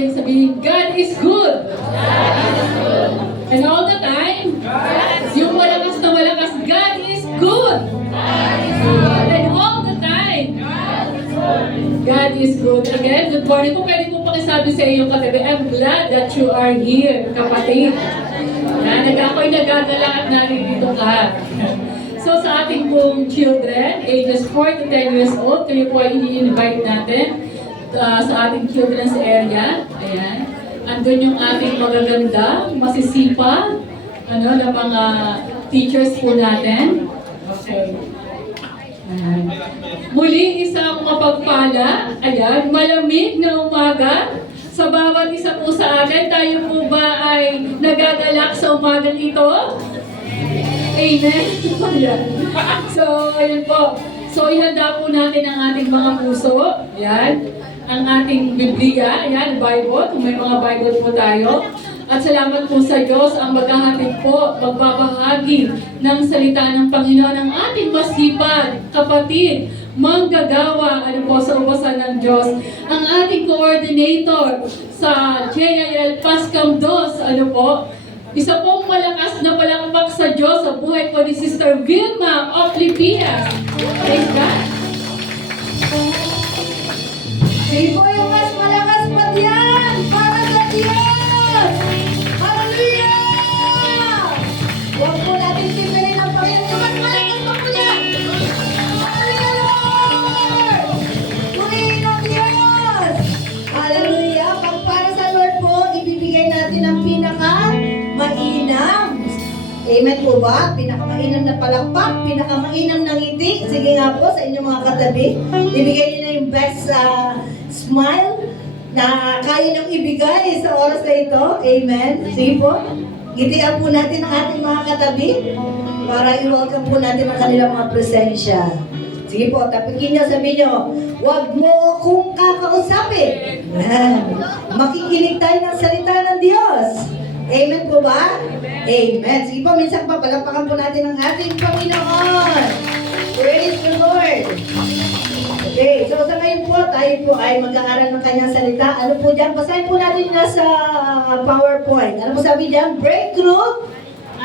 natin sabihin, God is good. And all the time, yung malakas na malakas, God is good. And all the time, God is good. Again, good morning. Kung pwede po pakisabi sa iyong katabi, I'm glad that you are here, kapatid. Ako'y nagagala at naririto ka. So sa ating pong children, ages 4 to 10 years old, kayo po ay ini-invite natin sa ating children's area. Ayan. Andun yung ating magaganda, masisipag, na mga teachers po natin. Okay. Ayan. Muli, isang mapagpala, ayan, malamig na umaga. Sa bawat isa po sa atin, tayo po ba ay nagagalak sa umagang ito? Amen? So, ayan po. So, ihanda po natin ang ating mga puso. Ayan. Ang ating Biblia. Ayan, Bible. Kung may mga Bible po tayo. At salamat po sa Diyos ang maghahatid po, magbabahagi ng salita ng Panginoon ang ating masipag, kapatid, manggagawa, sa ubasan ng Diyos. Ang ating coordinator sa JIL Pascam 2, isa pong malakas na palakpak sa Diyos sa buhay po ni Sister Vilma of Lipias. Praise God. Hindi po yung mas malakas pa diyan para sa Diyos. Hallelujah! Huwag po natin sipirin ang Panginoon. Yung mas malakas pa po yan. Hallelujah, Lord! Purihin ang Diyos. Hallelujah! Pag para sa Lord po, ibibigay natin ang pinaka-mainam. Amen po ba? Pinakamainam na palakpak, pinakamainam na ngiti. Sige nga po sa inyong mga katabi. Ibigay niyo na yung best smile na kaya niyong ibigay sa oras na ito. Amen. Sige po. Ngitian po natin ang ating mga katabi para i-welcome po natin ang kanilang mga presensya. Sige po, tapikin niyo, sabihin niyo, huwag mo akong kakausapin. Makikinig tayo ng salita ng Diyos. Amen po ba? Amen. Sige po, minsan pa, palapakan po natin ang ating Panginoon. Praise the Lord. Okay, so sa ngayon po, tayo po ay mag-aaral ng kanyang salita. Ano po dyan? Basahin po natin na sa PowerPoint. Ano po sabi dyan? Breakthrough,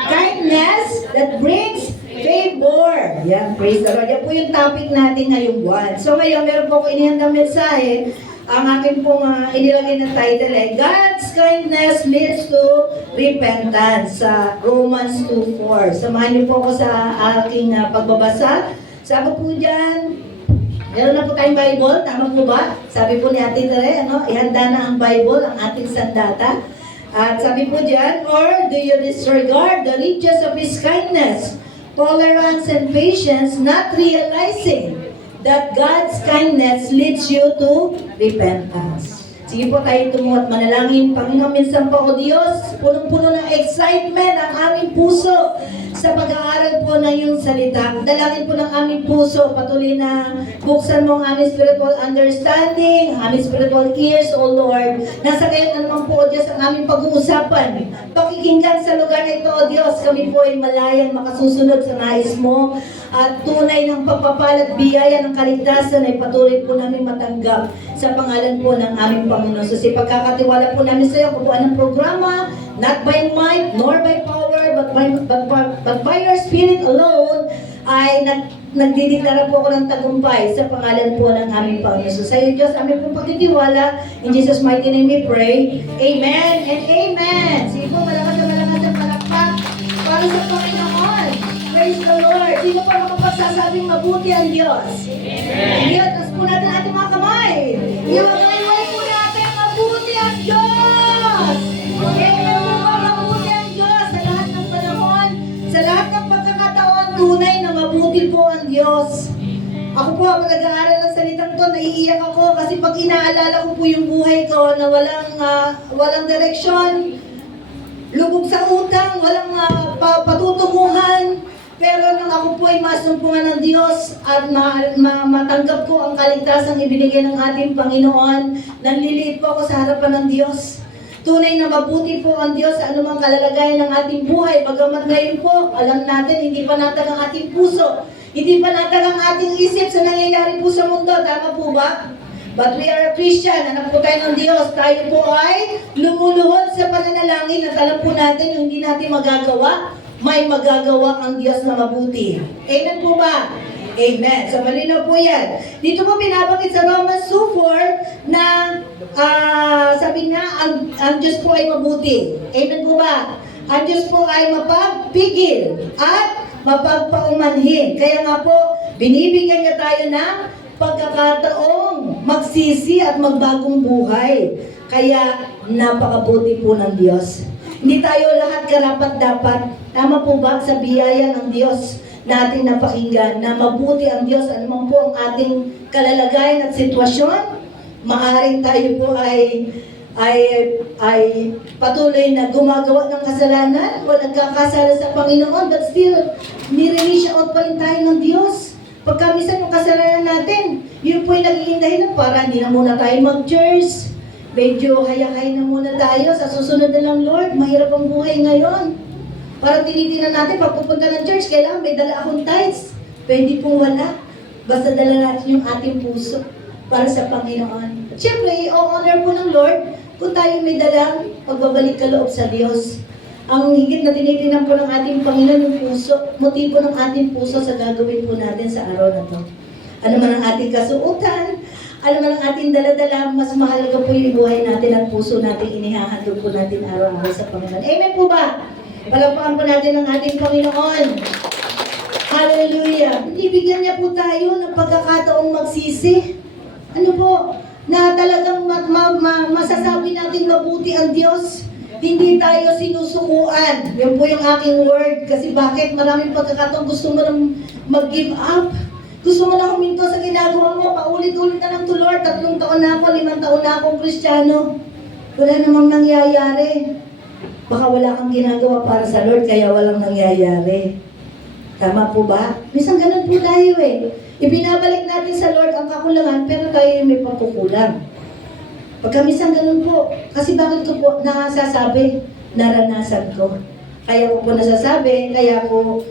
kindness that brings favor. Yan, praise the Lord. Yan po yung topic natin ngayong buwan. So ngayon, meron po ako inihandang mensahe. Ang akin pong inilagay na title ay God's kindness leads to repentance sa Romans 2:4. Samahan niyo po ako sa aking pagbabasa. Sabi po dyan, meron na po tayong Bible, tama po ba? Sabi po ni Ate Tere, ihanda na ang Bible, ang ating sandata. At sabi po dyan, or do you disregard the riches of His kindness, tolerance, and patience, not realizing that God's kindness leads you to repentance. Sige po tayo tumuhat manalangin. Panginoon, minsan po o Diyos, punong-puno ng excitement ang aming puso sa pag-aaral po ng iyong salita. Dalangin po ng aming puso, patuloy na buksan mo ang aming spiritual understanding, ang aming spiritual ears, O Lord. Nasa kayo naman po, O Diyos, ang aming pag-uusapan. Pakikinggan sa lugar na ito, O Diyos, kami po ay malayang makasusunod sa nais mo at tunay ng pagpapalat biyaya ng kaligtasan ay patuloy po namin matanggap sa pangalan po ng aming Panginoon. So, si pagkakatiwala po namin sa iyo, kupuan ng programa, not by might, nor by power, but by your Spirit alone, ay nagdideklara po ako ng tagumpay sa pangalan po ng aming Panginoon. So, sa iyo, Diyos, aming pong pagtitiwala. In Jesus' mighty name we pray. Amen and amen. Sige po, malakas ang palakpak para sa Panginoon. Praise the Lord. Sino pa makapagsasabing mabuti ang Diyos? Amen. Iyatas po natin ating mga kamay. Iwagay po natin mabuti ang Diyos. Amen po ba mabuti ang Diyos sa lahat ng panahon, sa lahat ng pagkakataon, tunay na mabuti po ang Diyos. Ako po, pag nag-aaral ng salitang to, naiiyak ako kasi pag inaalala ko po yung buhay ko na walang direksyon, lubog sa utang, walang patutunguhan. Pero nang ako po ay masumpungan ng Diyos at matanggap ko ang kaligtasang ibinigay ng ating Panginoon, nanliliit po ako sa harapan ng Diyos. Tunay na mabuti po ang Diyos sa anumang kalalagayan ng ating buhay. Bagamat ngayon po, alam natin, hindi pa natag ang ating puso. Hindi pa natag ang ating isip sa nangyayari po sa mundo. Tama po ba? But we are a Christian, anak po tayo ng Diyos. Tayo po ay lumuluhod sa pananalangin at alam po natin yung hindi natin magagawa, may magagawa ang Diyos na mabuti. Amen po ba? Amen. So malinaw po yan. Dito po pinabagit sa Romans 2:4 na sabi nga, ang Diyos po ay mabuti. Amen po ba? Ang Diyos po ay mapagpigil at mapagpaumanhin. Kaya nga po, binibigyan niya tayo ng pagkakataong magsisi at magbagong buhay. Kaya napakabuti po ng Diyos. Hindi tayo lahat karapat-dapat. Tama po ba sa biyaya ng Diyos natin napakinggan na mabuti ang Diyos, anumang po ang ating kalalagayan at sitwasyon, maaring tayo po ay patuloy na gumagawa ng kasalanan o nagkakasala sa Panginoon, but still, nire-reach out pa rin tayo ng Diyos. Pagka minsan yung kasalanan natin, yun po yung nagiging dahilan para hindi na muna tayo mag-church. Medyo hayakay na muna tayo sa susunod na lang, Lord, mahirap ang buhay ngayon. Parang tinitingnan natin, pag pupunta ng church, kailangan may dala akong tithes. Pwede pong wala. Basta dala natin yung ating puso para sa Panginoon. At syempre, i-honor po ng Lord kung tayo may dalang pagbabalik kaloob sa Diyos. Ang higit na tinitingnan po ng ating Panginoon yung puso, motibo ng ating puso sa gagawin po natin sa araw na to. Ano man ang ating kasuotan, ano man ang ating daladala, mas mahalaga po yung buhay natin at puso natin, inihahandog po natin araw-araw sa Panginoon. Amen po ba? Palakpakan po natin ang ating Panginoon. Hallelujah! Ibigyan niya po tayo ng pagkakataong magsisi. Ano po? Na talagang masasabi natin mabuti ang Diyos. Hindi tayo sinusukuan. Yan po yung aking word. Kasi bakit? Maraming pagkakataon gusto mo nang mag-give up. Gusto mo na huminto sa ginagawa mo. Paulit-ulit na lang to Lord. 3 taon na ako, 5 taon na akong Kristiyano. Wala namang nangyayari. Baka wala kang ginagawa para sa Lord, kaya walang nangyayari. Tama po ba? Minsan ganun po tayo eh. Ibinabalik natin sa Lord ang kakulangan, pero tayo yung may pagkukulang. Pagka minsan ganun po, kasi bakit ko po nasasabi, naranasan ko. Kaya ko po nasasabi, kaya ko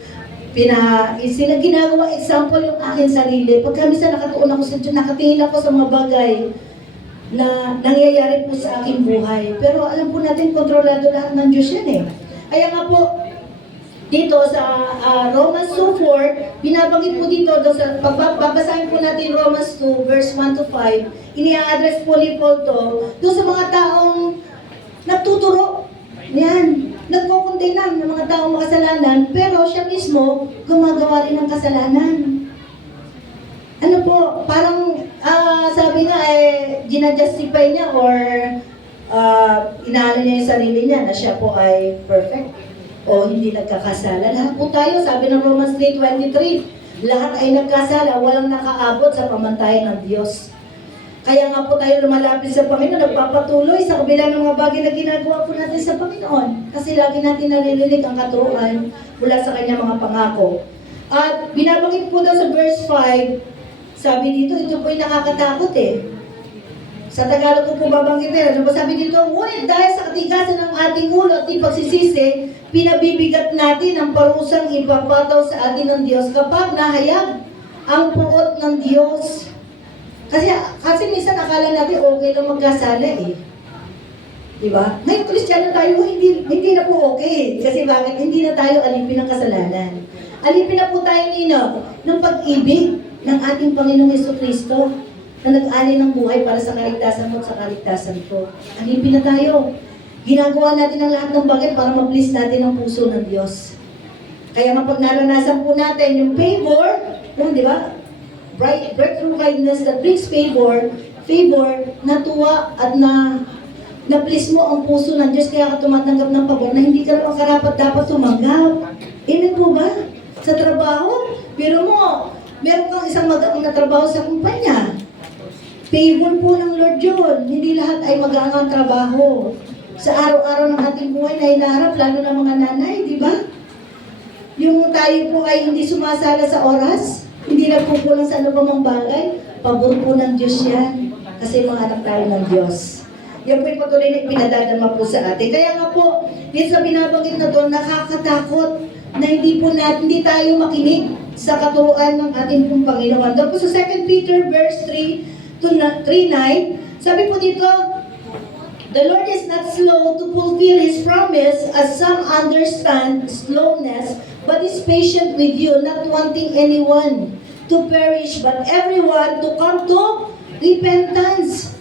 ginagawa example yung aking sarili. Pagka minsan nakatuon ako sa Diyos, nakatingin ako sa mga bagay na nangyayari po sa aking buhay. Pero alam po natin, kontrolado lahat ng Diyos yan eh. Kaya nga po, dito sa Romans 2:4, binabanggit po dito, sa pagbabasahin po natin Romans 2, verse 1 to 5, ini-address po ni Paul to, doon sa mga taong nagtuturo, yan, nagkukondena ng mga taong makasalanan, pero siya mismo gumagawa rin ng kasalanan. Ano po, parang sabi nga ginajustify niya or inaano niya yung sarili niya na siya po ay perfect o hindi nagkakasala. Lahat po tayo, sabi ng Romans 3:23, lahat ay nagkasala, walang nakaabot sa pamantayan ng Diyos. Kaya nga po tayo lumalapit sa Panginoon, nagpapatuloy sa kabila ng mga bagay na ginagawa po natin sa Panginoon. Kasi lagi natin naririnig ang katuruan mula sa kanyang mga pangako. At binabanggit po daw sa verse 5, sabi dito, ito po yung nakakatakot eh. Sa Tagalog ko po babanggitin. Ano ba sabi dito? Ngunit dahil sa katigasan ng ating ulo at di pagsisisi, pinabibigat natin ang parusang ipapataw sa atin ng Diyos kapag nahayag ang puot ng Diyos. Kasi minsan akala natin okay lang magkasala eh. Diba? Ngayon Kristiyano tayo, hindi na po okay. Kasi bakit? Hindi na tayo alipin ng kasalanan. Alipin na po tayo nino ng pag-ibig ng ating Panginoong Jesucristo na nag-alay ng buhay para sa kaligtasan mo at sa kaligtasan ko. Alipin na tayo. Ginagawa natin ang lahat ng bagay para ma-please natin ang puso ng Diyos. Kaya kapag naranasan po natin yung favor, di ba? Breakthrough kindness that brings favor, natuwa at na-please mo ang puso ng Diyos kaya ka tumatanggap ng pabor na hindi ka naman karapat dapat tumanggap. Amen po ba? Sa trabaho, pero mo, meron kang isang magaang na trabaho sa kumpanya. Favor po ng Lord yun. Hindi lahat ay magaang ang trabaho. Sa araw-araw ng ating buhay na hinaharap, lalo ng mga nanay, di ba? Yung tayo po ay hindi sumasala sa oras, hindi nagpupulang sa ano pa mang bagay, pabor po ng Diyos yan. Kasi mga anak tayo ng Diyos. Yan po yung patuloy na pinadadama po sa atin. Kaya nga po, dito sa binabanggit na doon, nakakatakot na hindi tayo makinig sa katuruan ng ating pong Panginoon. Tapos sa 2 Peter verse 3, 3:9, sabi po dito, the Lord is not slow to fulfill His promise, as some understand slowness, but is patient with you, not wanting anyone to perish, but everyone to come to repentance.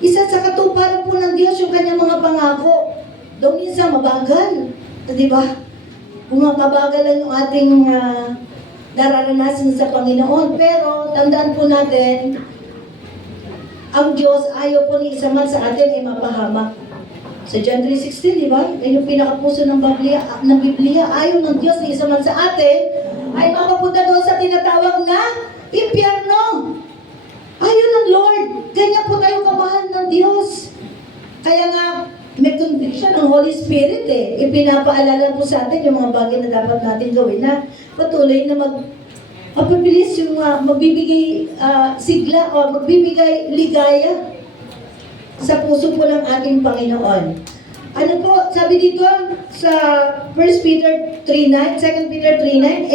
Isa sa katuparan po ng Diyos yung kanyang mga pangako. Daw minsan mabagal. Di ba? Kung mabagal lang yung ating nararanasan sa Panginoon. Pero tandaan po natin, ang Diyos ayaw po ni isa man sa atin ay mapahamak. Sa John 3:16, di ba? Yan yung pinakapuso ng Biblia. Ayaw ng Diyos ni isa man sa atin ay mapapunta doon sa tinatawag na impyerno. Ayaw ng Lord. Ganyan po tayo kamahal ng Diyos. Kaya nga, may conviction ng Holy Spirit eh. Ipinapaalala po sa atin yung mga bagay na dapat natin gawin na patuloy na mapabilis yung magbibigay sigla o magbibigay ligaya sa puso po ng ating Panginoon. Ano po, sabi dito sa 1 Peter 3:9, 2 Peter 3:9,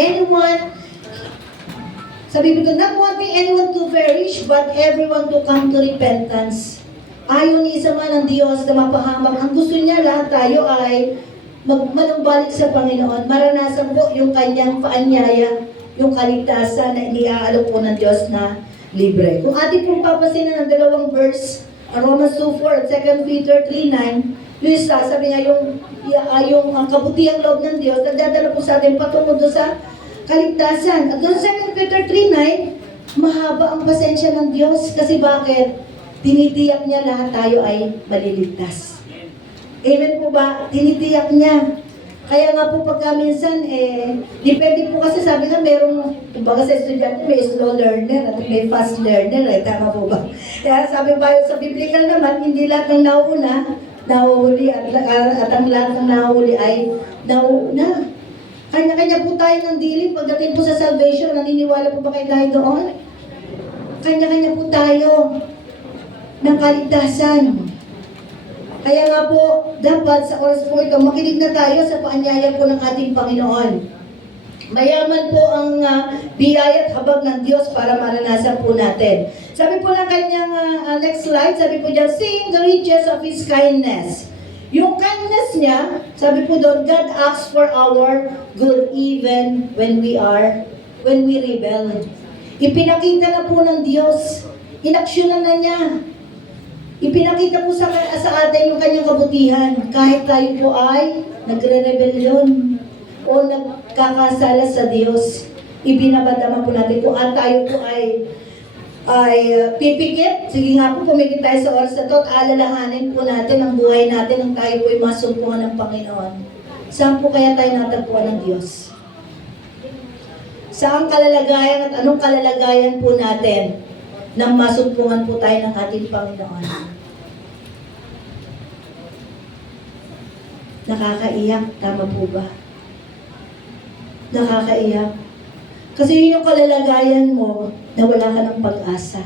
sabi dito, not wanting anyone to perish, but everyone to come to repentance. Ayaw ni isa man ang Diyos na mapahamak. Ang gusto niya lahat tayo ay manumbalik sa Panginoon. Maranasan po yung kanyang paanyaya, yung kaligtasan na iniaalok po ng Diyos na libre. Kung ating pong papasinan ng dalawang verse, Romans 2:4 at 2 Peter 3:9, yung isa, sabi nga yung ang kabutihang loob ng Diyos, nagdadala po sa atin patungo doon sa kaligtasan. At doon sa 2 Peter 3:9, mahaba ang pasensya ng Diyos. Kasi bakit? Tinitiyak niya lahat tayo ay maliligtas. Amen po ba? Tinitiyak niya. Kaya nga po pagka minsan, depende po kasi sabi nga merong, kumbaga sa estudyante, may slow learner at may fast learner, tama po ba? Kaya sabi ba sa biblical naman, hindi lahat ng nauuna, nahuhuli at ang lahat ng nahuhuli ay nauuna. Kanya-kanya po tayo ng dilim pagdating po sa salvation, naniniwala po ba kayo tayo doon? Kanya-kanya po tayo ng kaligtasan. Kaya nga po, dapat sa oras po ito, makinig na tayo sa paanyaya po ng ating Panginoon. Mayaman po ang biyaya at habag ng Diyos para maranasan po natin. Sabi po ng kanyang next slide, sabi po dyan, seeing the riches of His kindness. Yung kindness niya, sabi po doon, God acts for our good even when we rebel. Ipinakita na po ng Diyos, inaksyonan na niya. Ipinakita po sa atin yung kanyang kabutihan. Kahit tayo po ay nagre-rebelyon o nagkakasala sa Diyos, ibinabadama po natin kung at tayo po ay pipikit. Sige nga po, pumikit tayo sa oras na ito at alalahanin po natin ang buhay natin nang tayo po ay masumpungan ng Panginoon. Saan po kaya tayo natagpuan ng Diyos? Saan kalalagayan at anong kalalagayan po natin nang masumpungan po tayo ng ating Panginoon? Nakakaiyak, tama po ba? Nakakaiyak. Kasi yun yung kalalagayan mo na wala ka ng pag-asa.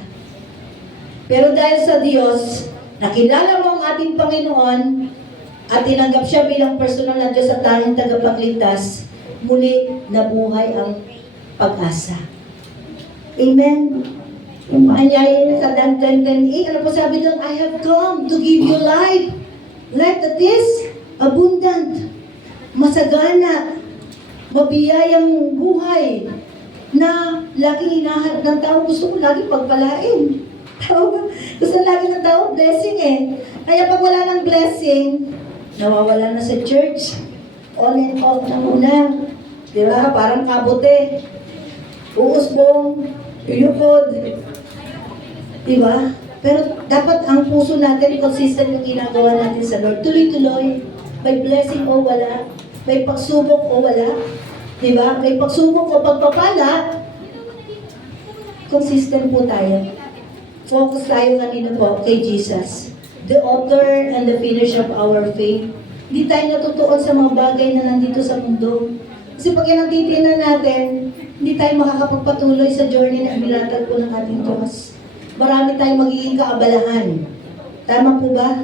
Pero dahil sa Diyos, nakilala mo ang ating Panginoon at tinanggap siya bilang personal na Diyos at tanging tagapagligtas, muli nabuhay ang pag-asa. Amen? Yung paanyaya sa Dan 10:10, ano po sabi doon? I have come to give you life. Life that is abundant, masagana, mabiyayang buhay, na laging hinahanap ng tao. Gusto ko lagi pagpalain. Gusto lagi ng tao blessing eh. Kaya pag wala ng blessing, nawawala na sa church. On and off na muna. Diba? Parang kabote. Uusbong, yuyukod. Diba? Pero dapat ang puso natin consistent yung ginagawa natin sa Lord. Tuloy-tuloy. May blessing o wala. May pagsubok o wala. Diba? May pagsubok o pagpapala. Consistent po tayo. Focus tayo kanina po kay Jesus. The author and the finisher of our faith. Hindi tayo natutuon sa mga bagay na nandito sa mundo. Kasi pag yan ang titinan natin, hindi tayo makakapagpatuloy sa journey na inilatag po ng ating Diyos. Marami tayong magiging kaabalahan. Tama po ba?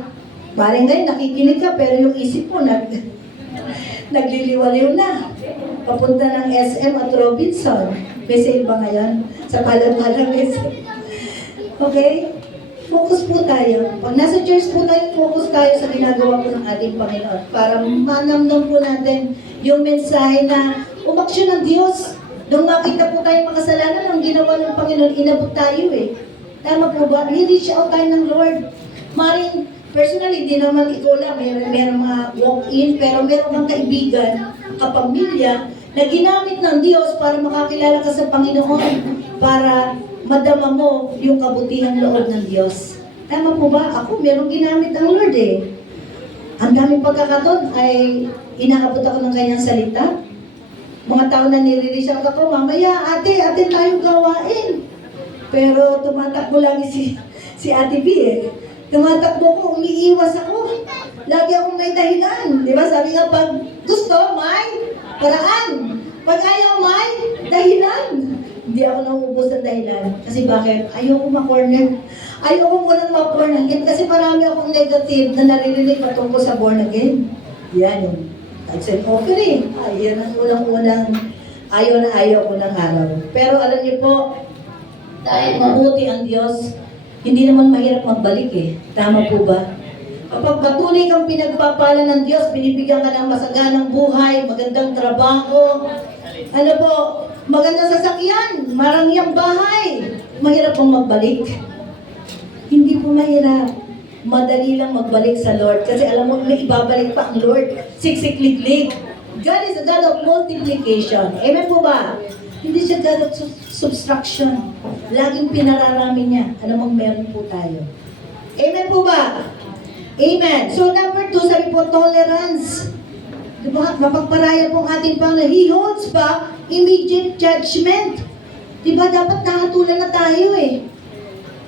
Parang ngayon, nakikinig ka, pero yung isip mo, nagliliwaliw na. Papunta ng SM at Robinson. May sale ba ngayon? Sa palang-palang SM. Okay? Focus po tayo. Pag nasa church po tayo, focus tayo sa ginagawa po ng ating Panginoon para manamdam po natin yung mensahe na umaksyon ng Diyos. Nung makita po tayo makasalanan, ang ginawa ng Panginoon, inabot tayo eh. Tama po ba? I-reach out tayo ng Lord. Maring, personally, hindi naman ikaw lang, meron mga walk-in, pero meron kang kaibigan, kapamilya, na ginamit ng Diyos para makakilala ka sa Panginoon, para madama mo yung kabutihang loob ng Diyos. Tama po ba? Ako, merong ginamit ang Lord eh. Ang daming pagkakataon ay inaabot ako ng kanyang salita. Mga tao na nire-reach out ako, mamaya, ate tayong gawain. Pero tumatakbo lagi si Ate B eh. Tumatakbo ko, umiiwas ako. Lagi akong may dahilan. Di ba? Sabi nga, pag gusto, may paraan. Pag ayaw, may dahilan. Hindi ako nauubos ng dahilan. Kasi bakit? Ayoko ma-corner. Ayoko munang ma-born again. Kasi marami akong negative na naririnig patungkol sa born again. Yan yung tithes and offering. Yan ang unang-unang ayaw na ayaw ko ng araw. Pero alam niyo po, dahil mabuti ang Diyos, hindi naman mahirap magbalik eh. Tama po ba? Kapag patuloy kang pinagpapala ng Diyos, binibigyan ka ng masaganang buhay, magandang trabaho, ano po, magandang sasakyan, marangyang bahay, mahirap pong magbalik. Hindi po mahirap. Madali lang magbalik sa Lord. Kasi alam mo, may ibabalik pa ang Lord. Siksikliklik. God is a God of multiplication. Amen po ba? Hindi siya God of subtraction. Laging pinararami niya. Ano mang meron po tayo. Amen po ba? Amen. So number 2, sabi po, tolerance. Diba? Mapagparaya po ang ating Panginoon. He holds back immediate judgment. Diba? Dapat nakatulan na tayo eh.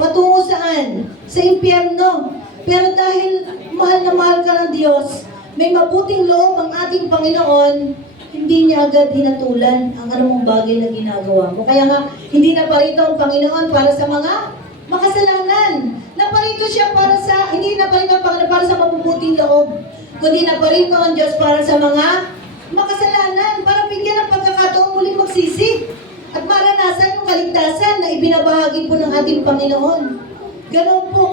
Patungo saan? Sa impyerno. Pero dahil mahal na mahal ka ng Diyos, may mabuting loob ang ating Panginoon, hindi niya agad hinatulan ang anumang bagay na ginagawa mo. Kaya nga, hindi na parito ang Panginoon para sa mga makasalanan. Naparito siya para sa, hindi na parito ang Panginoon para sa mabubuting loob, kundi naparito ang Diyos para sa mga makasalanan, para bigyan ng pagkakataong muling magsisi at maranasan yung kaligtasan na ibinabahagi po ng ating Panginoon. Ganon po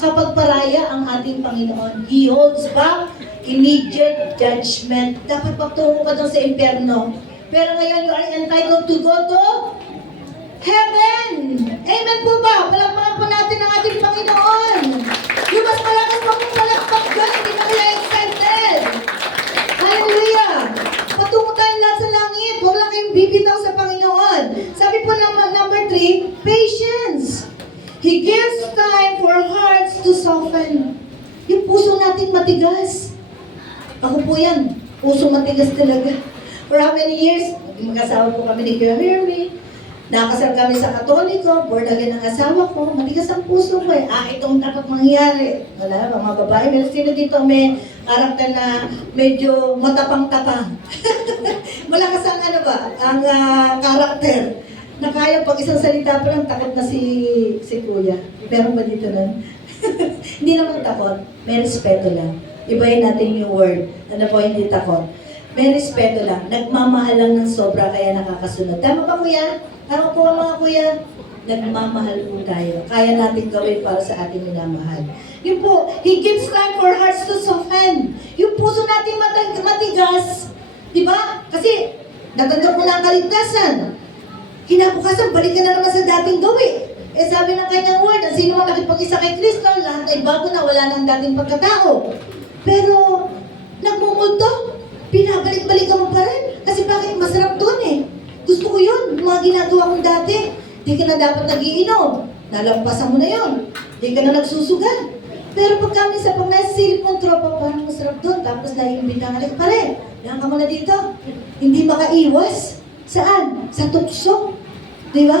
kapag paraya ang ating Panginoon. He holds back immediate judgment. Dapat patungo ka doon sa impyerno. Pero ngayon, you are entitled to go to heaven. Amen po ba? Palakpakan po natin ang ating Panginoon. Yung mas malakas pa pong palakpak doon, hindi na kaya excited. Hallelujah! Patungo tayong lahat sa langit. Huwag lang kayong bibitaw sa Panginoon. Sabi po naman, number 3, patience. He gives time for hearts to soften. Yung puso natin matigas. Ako po yan. Puso matigas talaga. For how many years? Mag-asawa po kami ni Kuya Hermie. Nakasal kami sa Katoliko. Born again ang asawa ko. Matigas ang puso ko eh. Itong takot mangyari. Wala, mga babae. Meron sino dito may karakter na medyo matapang-tapang. Malakas ang ano ba? Ang karakter. Na kaya pag isang salita pa lang, takot na si Kuya. Meron ba dito nun? Hindi naman takot. May respeto lang. Ibahin natin yung word. Ano po, hindi takot. May respeto lang. Nagmamahal lang ng sobra kaya nakakasunod. Tama ba, Kuya? Tama po mga Kuya? Nagmamahal po tayo. Kaya natin gawin para sa ating minamahal. Yun po, He gives time for hearts to soften. Yung puso natin matigas. Diba? Kasi, natanggap mo na ang kaligtasan. Kinabukasan, balik ka na naman sa dating gawi. Eh sabi ng kanyang word, ang sino man nakipag-isa kay Kristo, lahat ay bago na, wala nang dating pagkatao. Pero, nagmumulto, pinabalik-balikan mo pa rin. Kasi bakit masarap doon eh. Gusto ko yun, mga ginagawa kong dati. Di ka na dapat nagiinom. Nalampasan mo na yun. Di ka na nagsusugal. Pero pag kami sa pag nasisilip mong tropa, parang masarap doon. Tapos naiimbita ka pa rin. Yan ka muna dito. Hindi makaiwas. Saan? Sa tukso. Di ba?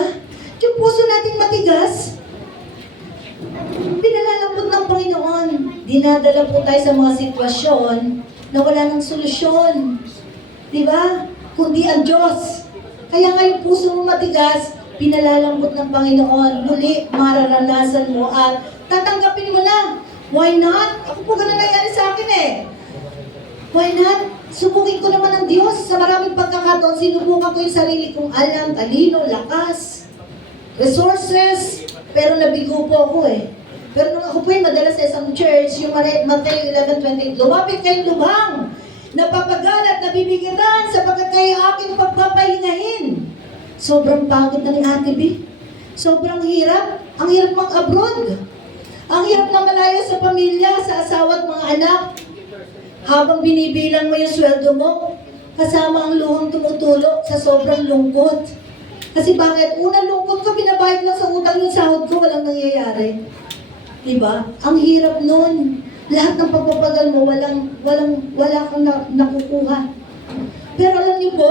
Yung puso natin matigas, pinalalambot ng Panginoon. Dinadala po tayo sa mga sitwasyon na wala ng solusyon. Di ba? Kundi ang Diyos. Kaya nga yung puso mo matigas, pinalalambot ng Panginoon. Muli, mararanasan mo at tatanggapin mo na. Why not? Ako po ganun nangyari sa akin eh. Why not? Subukin ko naman ang Diyos. Sa maraming pagkakataon, sinubukan ko yung sarili kong alam, talino, lakas, resources, Pero nabigo po ako eh. Pero nung ako po ay madalas sa isang church, yung Mateo 11:28, lumapit kayong lubhang, napapagal at nabibigatan sapagkat kayo aking pagpapahingahin. Sobrang pagod na ni Ate B. Sobrang hirap. Ang hirap mag-abroad. Ang hirap na malayo sa pamilya, sa asawa at mga anak. Habang binibilang mo yung sweldo mo, kasama ang luhang tumutulo sa sobrang lungkot. Kasi bakit? Una lungkot ko, binabayad lang sa utang yung sahod ko, walang nangyayari. Diba? Ang hirap nun. Lahat ng pagpapagal mo, wala kang nakukuha. Pero alam niyo po,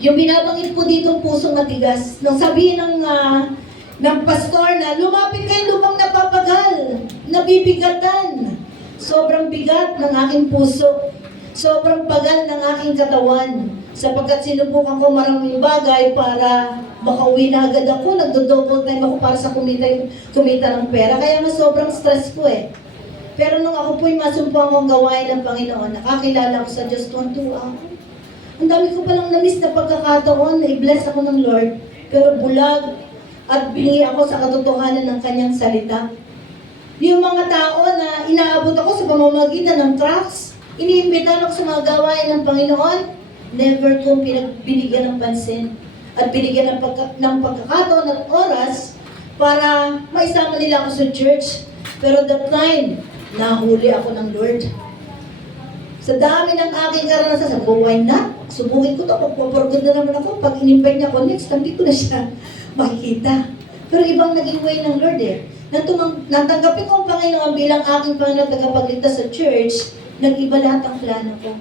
yung binabangit po ditong pusong matigas, nang sabihin ng pastor na lumapit kayo lubang napapagal, nabibigatan. Sobrang bigat ng aking puso. Sobrang pagal ng aking katawan. Sapagkat sinubukan ko maraming bagay para makauwi na agad ako. Nagdo-double time ako para sa kumita ng pera. Kaya nga sobrang stress ko eh. Pero nung ako po'y masumpang kong gawain ng Panginoon, nakakilala ko sa Diyos, tuwan-tuwa ako. Ang dami ko palang na-miss na pagkakataon na i-bless ako ng Lord. Pero bulag at bingi ako sa katotohanan ng kanyang salita. Yung mga tao na inaabot ako sa pamamagitan ng tracts, iniimbitan ako sa mga gawain ng Panginoon, never kong binigyan ng pansin at binigyan ng pagkakataon at oras para maisama nila ako sa church. Pero that time, nahuli ako ng Lord. Sa dami ng aking karanasan, sabi ko, why not? Subukin ko ito, magpaparagod na naman ako. Pag in-invite niya ako, next time, di ko na siya makikita. Pero ibang naging way ng Lord eh. Natanggapin ko ang Panginoon bilang aking Panginoon tagapagligtas sa church, nag-iba lahat ang plano ko.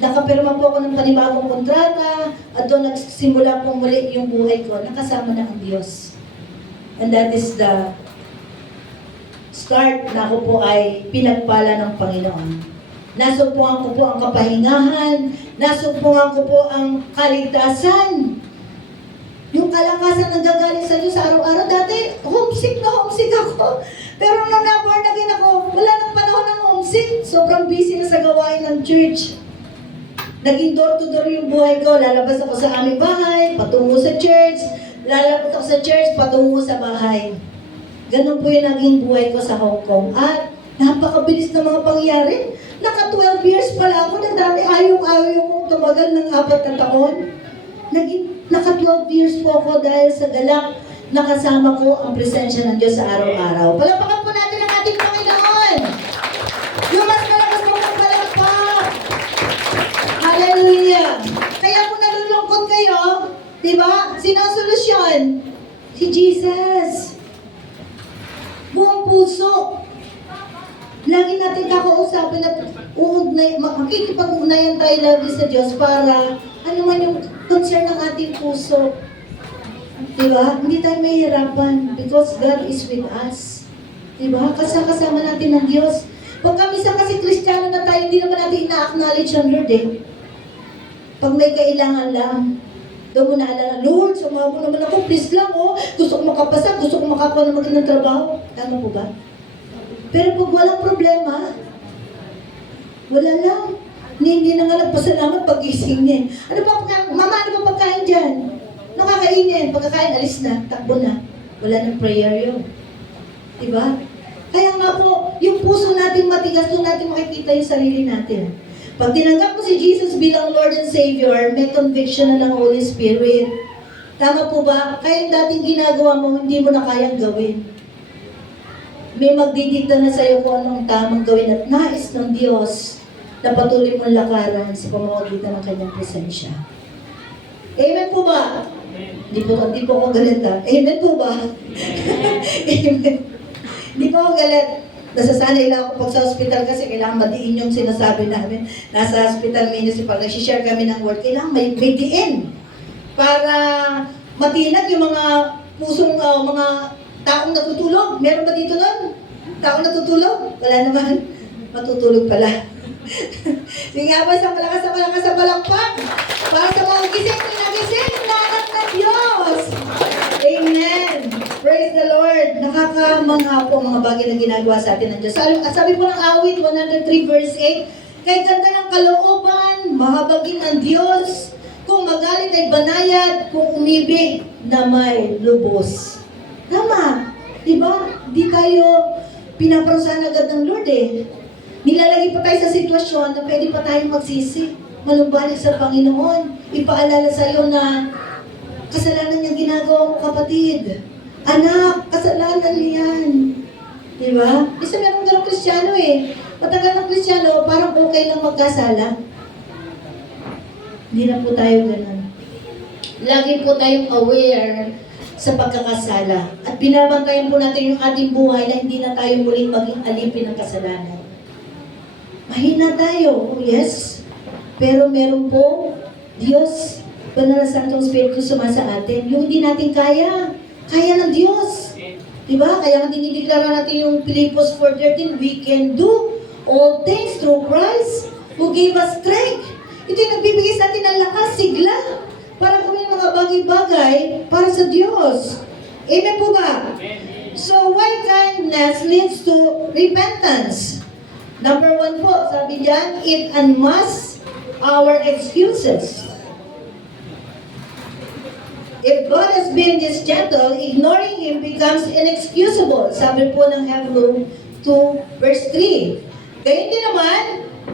Nakapirma po ako ng panibagong kontrata at doon nagsimula po muli yung buhay ko. Nakasama na ang Diyos. And that is the start na ako po ay pinagpala ng Panginoon. Nasumpungan ko po ang kapahingahan, nasumpungan ko po ang kaligtasan. Yung kalakasan na gagaling sa Diyos sa araw-araw. Dati, homesick ako. Pero nung na-born again ako, wala nang panahon ng homesick. Sobrang busy na sa gawain ng church. Naging door-to-door yung buhay ko. Lalabas ako sa aming bahay, patungo sa church. Lalabas ako sa church, patungo sa bahay. Ganun po yung naging buhay ko sa Hong Kong. At napakabilis na mga pangyayari. Naka 12 years pala ako. Dati ayaw kong tumagal ng 4 na taon. Naka 12 years po ako dahil sa galak nakasama ko ang presensya ng Diyos sa araw-araw. Palapakan po natin ang ating Panginoon. Yung mas malakas mo ng palakpak. Hallelujah. Kaya kung nalulungkot kayo, di ba? Sino ang solusyon? Si Jesus. Buong puso. Lagi natin kakausapin at makikipag-ugnayan tayo lagi sa Diyos para ano man yung concern ng ating puso. Diba? Hindi tayo mahihirapan because God is with us. Diba? Kasama natin ng Diyos. Pag minsan kasi Kristiyano na tayo, hindi naman natin ina-acknowledge ang Lord eh. Pag may kailangan lang, doon mo naalala, Lord, samahan mo naman ako, please lang oh. Gusto ko makapasa, gusto ko makakuha ng magandang trabaho. Tama po ba? Pero pag walang problema, wala lang. Hindi na nga nagpasalamat pag-gising niya. Mama, ano ba pagkain dyan? Nakakainin. Pagkakain, alis na. Takbo na. Wala nang prayer yun. Diba? Kaya nga po, yung puso natin matigas, doon natin makikita yung sarili natin. Pag tinanggap mo si Jesus bilang Lord and Savior, may conviction na ng Holy Spirit. Tama po ba? Kaya yung dating ginagawa mo, hindi mo na kayang gawin. May magdidikta na sa'yo kung anong tamang gawin at nais ng Diyos na patuloy mong lakaran sa pamamagitan ng kanyang presensya. Amen po ba? Hindi po ako galit ha. Amen po ba? Amen. Hindi po ako galit. Nasasanay lang ako pag sa hospital kasi kailangan madiin yung sinasabi namin. Nasa hospital municipal, nag-share kami ng word. Kailangan may diin para matinag yung mga pusong, mga taong natutulog. Meron ba dito nun? Taong natutulog? Wala naman. Matutulog pala. Sige nga po, sa malakas sa palakpak. Para sa mga gising na nagising, nanak na Diyos. Amen. Praise the Lord. Nakakamangha po mga bagay na ginagawa sa atin ng Diyos. Sabi po ng awit 103 verse 8, kay ganda ng kalooban, mahabagin ang Diyos. Kung magalit ay banayad, kung umibig na may lubos. Tama. Diba? Di tayo pinaparusahan agad ng Lord eh. Nilalagay pa tayo sa sitwasyon na pwede pa tayong magsisi. Malumbalik sa Panginoon. Ipaalala sa'yo na kasalanan niya ginagawa mo, kapatid. Anak, kasalanan niyan. Diba? Isa meron ganong Kristiyano eh. Matagal ng Kristiyano, parang okay lang magkasala. Hindi na po tayo ganun. Lagi po tayong aware sa pagkakasala. At binabantayan po natin yung ating buhay na hindi na tayo muling maging alipin ng kasalanan. Mahina tayo, oh yes. Pero meron po, Diyos, Banal na Santong Espiritu sumasa atin. Yung hindi natin kaya, kaya ng Diyos. Diba? Kaya nga dinideklara natin yung Philippians 4:13, we can do all things through Christ who gave us strength. Ito yung nagbibigay sa atin ng lakas, sigla, para gawin mga bagay-bagay para sa Diyos. Amen po ba? So, why kindness leads to repentance? Number 1 po, sabi diyan, it unmasks our excuses. If God has been this gentle, ignoring Him becomes inexcusable. Sabi po ng Hebrew 2 verse 3. Kaya hindi naman,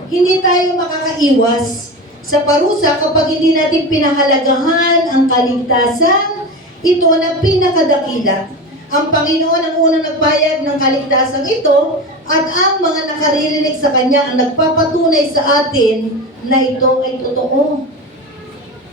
hindi tayo makakaiwas sa parusa kapag hindi natin pinahalagahan ang kaligtasan, ito na pinakadakila. Ang Panginoon ang unang nagbayad ng kaligtasan ito at ang mga nakaririnig sa Kanya ang nagpapatunay sa atin na ito ay totoo.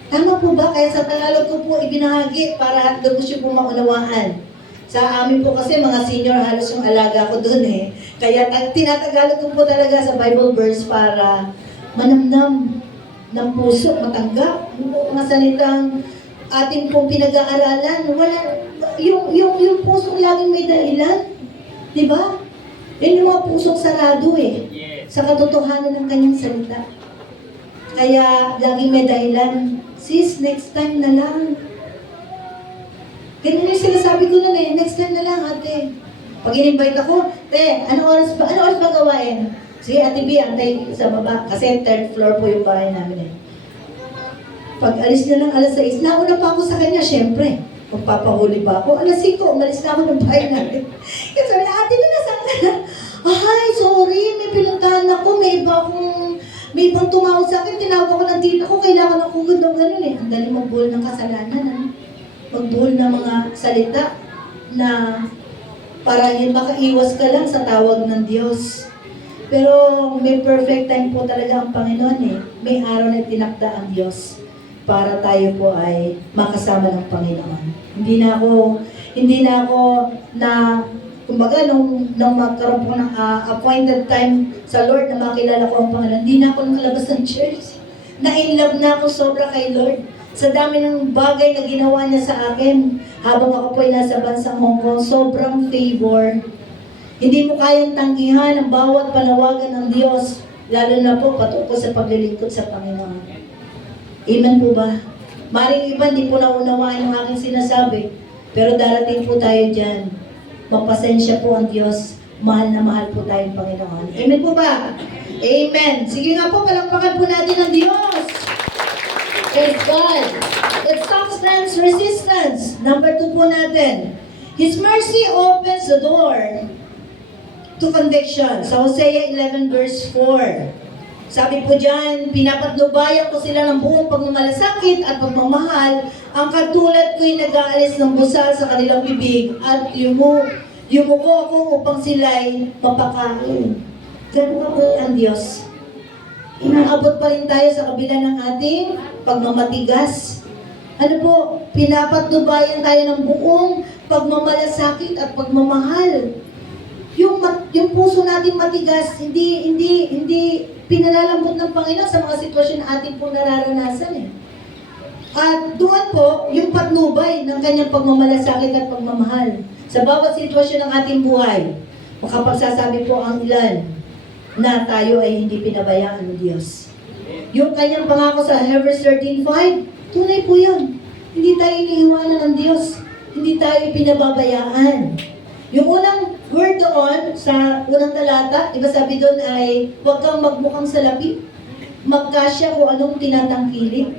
Tama po ba? Kaya sa Tagalog ko po ibinahagi para doon siya po maunawaan. Sa amin po kasi mga senior halos yung alaga ko doon eh. Kaya tinatagalog ko po talaga sa Bible verse para manamnam ng puso, matanggap. Mga salitang atin pong pinag-aaralan. Wala, yung pusong laging may dahilan. Diba? Yan yung mga pusong sarado eh. Sa katotohanan ng kanyang salita. Kaya laging may dahilan. Sis, next time na lang. Ganyan yung sinasabi ko nun eh, next time na lang ate. Pag in-invite ako, te, ano oras ba gawain? Sige, Ate B, antay sa baba. Kasi third floor po yung bahay namin eh. Pag alis na lang alas 6, nauna pa ako sa kanya, syempre. Magpapahuli pa ako. Alas 5, umalis na ako ng bahay namin. Kasi sabi na, ate, nasaan ka na? Ay, sorry, may pinuntahan ako. May ibang tumawag sa akin. Tinawag ako ng tita ko. Kailangan ako gano'n eh. Ang dali mag-buhol ng kasalanan. Mag-buhol ng mga salita na para makaiwas ka lang sa tawag ng Diyos. Pero may perfect time po talaga ang Panginoon eh. May araw na tinakda ang Diyos para tayo po ay makasama ng Panginoon. Hindi na ako kumbaga nung magkaroon po ng appointed time sa Lord na makilala ko ang Panginoon, hindi na ako nakalabas ng church. Na-in-love na ako sobra kay Lord. Sa dami ng bagay na ginawa niya sa akin habang ako po ay nasa bansang Hong Kong, sobrang favor. Hindi mo kayang tanggihan ang bawat panawagan ng Diyos, lalo na po patungkol sa paglilingkod sa Panginoon. Amen po ba? Maring iba, hindi po naunawaan yung aking sinasabi, pero darating po tayo dyan. Magpasensya po ang Diyos, mahal na mahal po tayong Panginoon. Amen po ba? Amen. Sige nga po, palakpakan po natin ang Diyos. Praise God. It substance resistance. Number 2 po natin. His mercy opens the door to conviction. Sa Hosea 11 verse 4. Sabi po dyan, pinapatnubayan ko sila ng buong pagmamalasakit at pagmamahal, ang katulad ko'y nag-aalis ng busal sa kanilang bibig at yumuko ako upang sila'y mapakain. Ganun ako ang Diyos. Inaabot pa rin tayo sa kabila ng ating pagmamatigas. Ano po, pinapatnubayan tayo ng buong pagmamalasakit at pagmamahal. Yung puso natin matigas, hindi pinalalambot ng Panginoon sa mga sitwasyon na ating pong nararanasan eh. At doon po, yung patnubay ng kanyang pagmamalasakit at pagmamahal sa bawat sitwasyon ng ating buhay. Makapagsasabi po ang ilan na tayo ay hindi pinabayaan ng Diyos. Yung kanyang pangako sa Hebrews 13:5, tunay po yun. Hindi tayo iniiwanan ng Diyos. Hindi tayo pinababayaan. Yung unang word doon, sa unang talata, diba sabi doon ay, huwag kang magmukhang salapi, magkasya kung anong tinatangkilik,